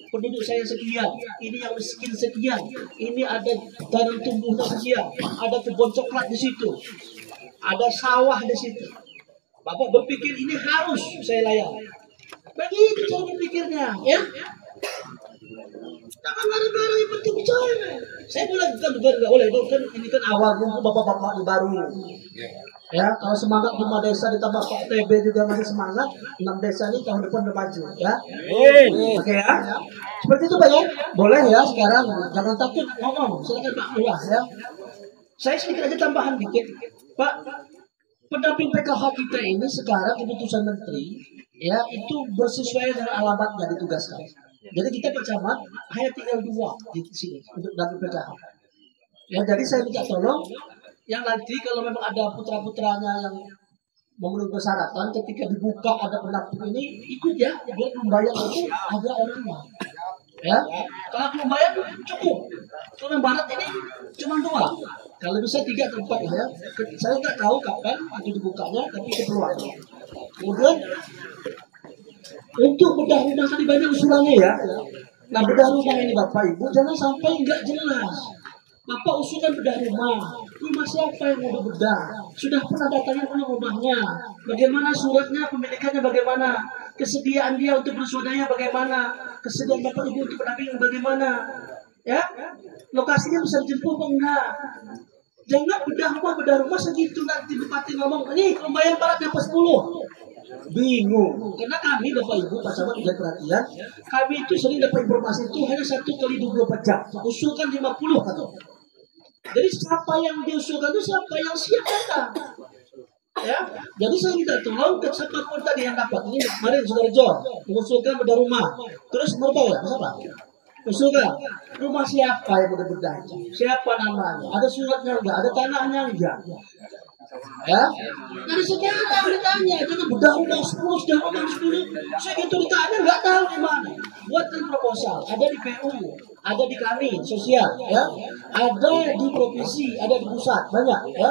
Penduduk saya sekian, ini yang miskin sekian, ini ada tanam tumbuhnya sekian, ada kebun coklat di situ, ada sawah di situ. Bapak berpikir ini harus saya layani. Begitu cara berpikirnya, ya. Jangan bareng-bareng yang penting bicara. Saya boleh bukan nggak boleh, kan ini kan awal kumpul bapak-bapak baru. Ya, kalau semangat 5 desa ditambah Pak TB juga masih semangat, 6 desa ini tahun depan udah maju, ya. Oke ya. Seperti itu Pak ya. Boleh ya sekarang, jangan takut ngomong. Silakan Pak Lurah ya. Saya sedikit aja tambahan dikit. Pak, pendamping PKH kita ini sekarang keputusan menteri ya itu bersesuaian dengan alamatnya ditugaskan. Jadi kita bercamat hanya tinggal 2 di sini untuk pendamping PKH. Ya, jadi saya minta tolong yang nanti kalau memang ada putra-putranya yang memenuhi persyaratan ketika dibuka ada pendamping ini ikut ya biar membayar itu ada orangnya ya. Kalau membayar cukup, kalau yang barat ini cuma 2, kalau bisa 3 atau 4 ya. Saya nggak tahu kapan itu dibukanya, tapi keperluan. Kemudian untuk bedah rumah tadi banyak usulannya ya. Nah bedah rumah ini Bapak Ibu jangan sampai nggak jelas. Bapak usulkan bedah rumah siapa yang mau bedah? Sudah pernah datangnya belum rumahnya? Bagaimana suratnya, pemilikannya bagaimana? Kesediaan dia untuk berswadaya bagaimana? Kesediaan Bapak Ibu untuk pendamping bagaimana? Ya, lokasinya bisa dijemput apa enggak? Jangan bedah rumah segitu nanti bupati ngomong, ini Kelembayan Barat dapat 10. Bingung, karena kami Bapak Ibu Pak Camat tidak perhatian, kami itu sering dapat informasi itu hanya 1 kali 24 jam, usulkan 50 atau. Jadi siapa yang diusulkan itu siapa yang siap datang. Ya, jadi saya minta tolong ke siapapun tadi yang dapat. Ini kemarin Sidoarjo mengusulkan bedah rumah. Terus Merbau ya, siapa? Usulkan rumah siapa yang udah bedah? Siapa namanya? Ada suratnya enggak? Ada tanahnya enggak? Ya, dari sekarang ditanya, jangan bedah rumah 10, sudah rumah 10. Saya gitu ditanya nggak tahu di mana. Buatkan proposal, ada di PU, ada di kami sosial, ya, ada di provinsi, ada di pusat, banyak, ya.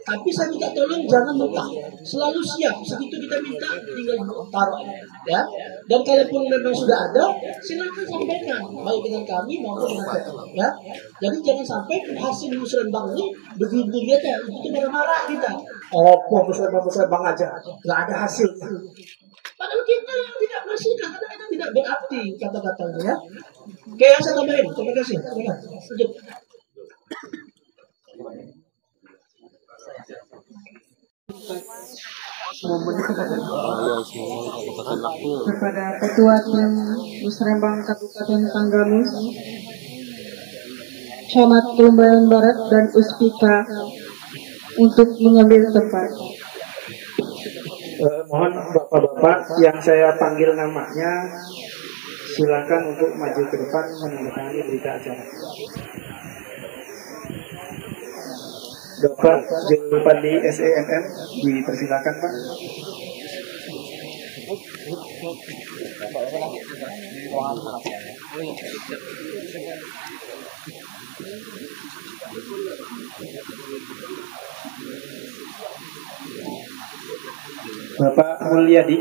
Tapi saya minta tolong jangan mentah, selalu siap. Segitu kita minta, tinggal taruh, ya. Dan kalaupun memang sudah ada, silakan sampaikan, baik dengan kami maupun dengan PU, ya. Jadi jangan sampai hasil musrenbang ini begini aja, itu marah-marah kita. Oh, musrenbang aja, nggak ada hasil. Padahal kita yang tidak bersihkan, karena kita tidak berarti kata-katanya ya. Oke, yang saya tambahin, terima kasih. Lanjut. Kepada Ketua Tim Musrembang Kabupaten Tanggamus, Camat Kelumbayan Barat dan Uspika untuk mengambil tempat. Mohon bapak-bapak yang saya panggil namanya, silakan untuk maju ke depan menandatangani berita acara. Bapak Julpandi SEMM, dipersilakan Pak. Bapak Mulyadi.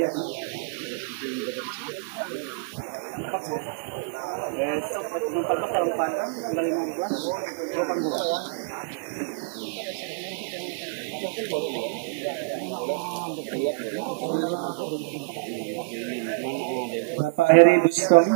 Bapak Heri Bustomi.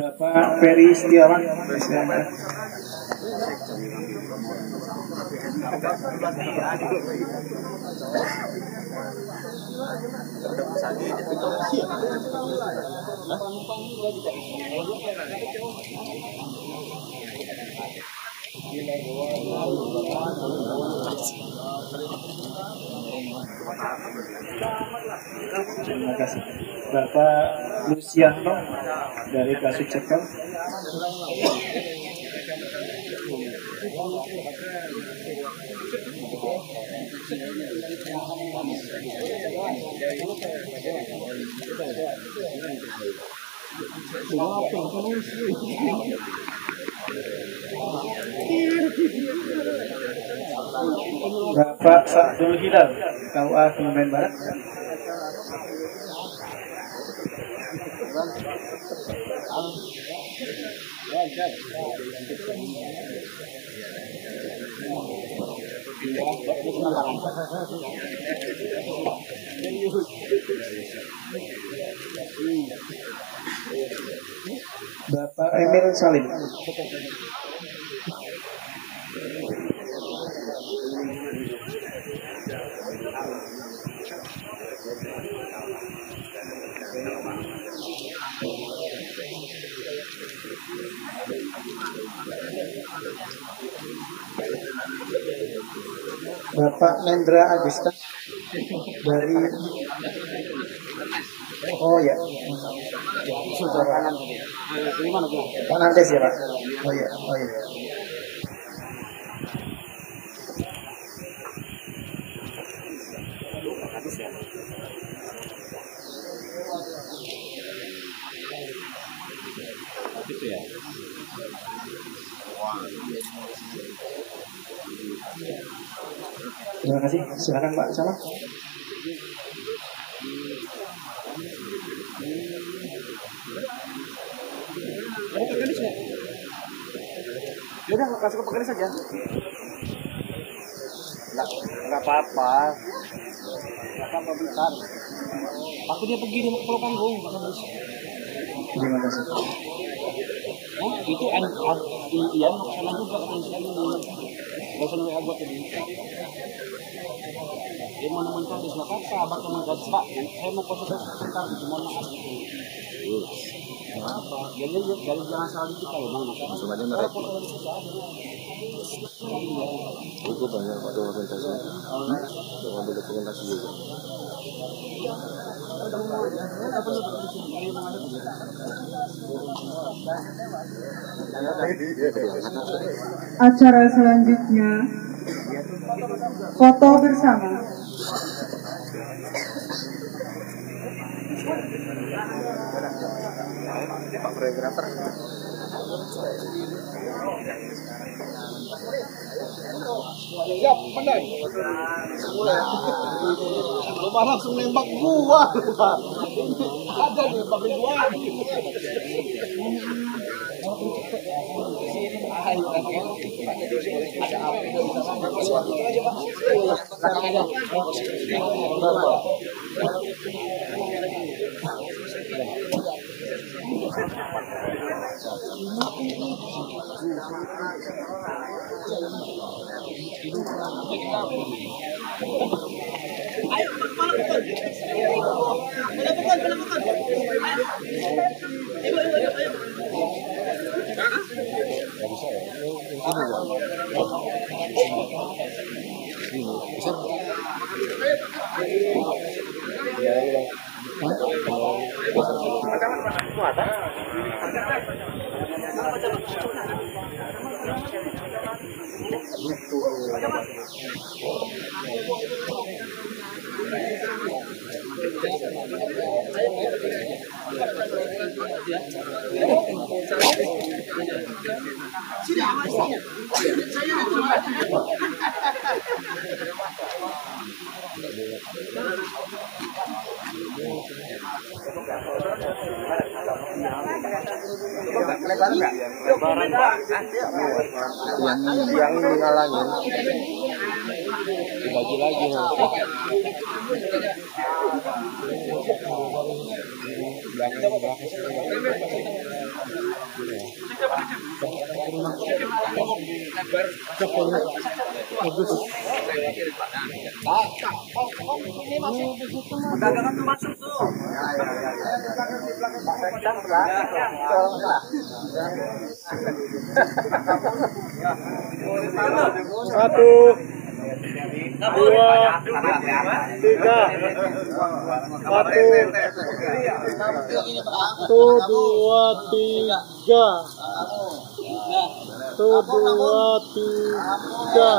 Bapak Ferry Setiawan. Terima kasih. Bapak Luciano dari Kasih Cekel. Bapak Sadul Hilal, KUA Kebumen Barat. Bapak Emil Salim. Bapak Nendra Agusta dari Pak Nantes ya Pak. Oh iya. Terima kasih. Silakan Pak Camat. Udah kasih ke pekerja saja. Nggak apa-apa. Nggak apa-apa bentar. Aku dia pergi dia mau ke panggung. Terima kasih. Oh, itu Ian mau kesana juga katanya sekali ini. Gak usah WA buat tadi. Dia mau nemuin kardus nggak apa-apa. Abang teman kardus Pak. Saya mau konsultasi sebentar. Mohon maaf gitu. Jadi jangan salah dikit kalau bang. Semuanya mereka. Itu banyak Pak dokumentasi. Ada dokumentasi juga. Acara selanjutnya foto bersama. Pak fotografer. Siap, pandai. Cuma langsung nembak gua. Ada nembak gua. Yang ini ngalangin dibagi lagi dagangan tuh masuk tuh. Satu, dua, tiga, satu, dua, tiga, satu, dua, tiga.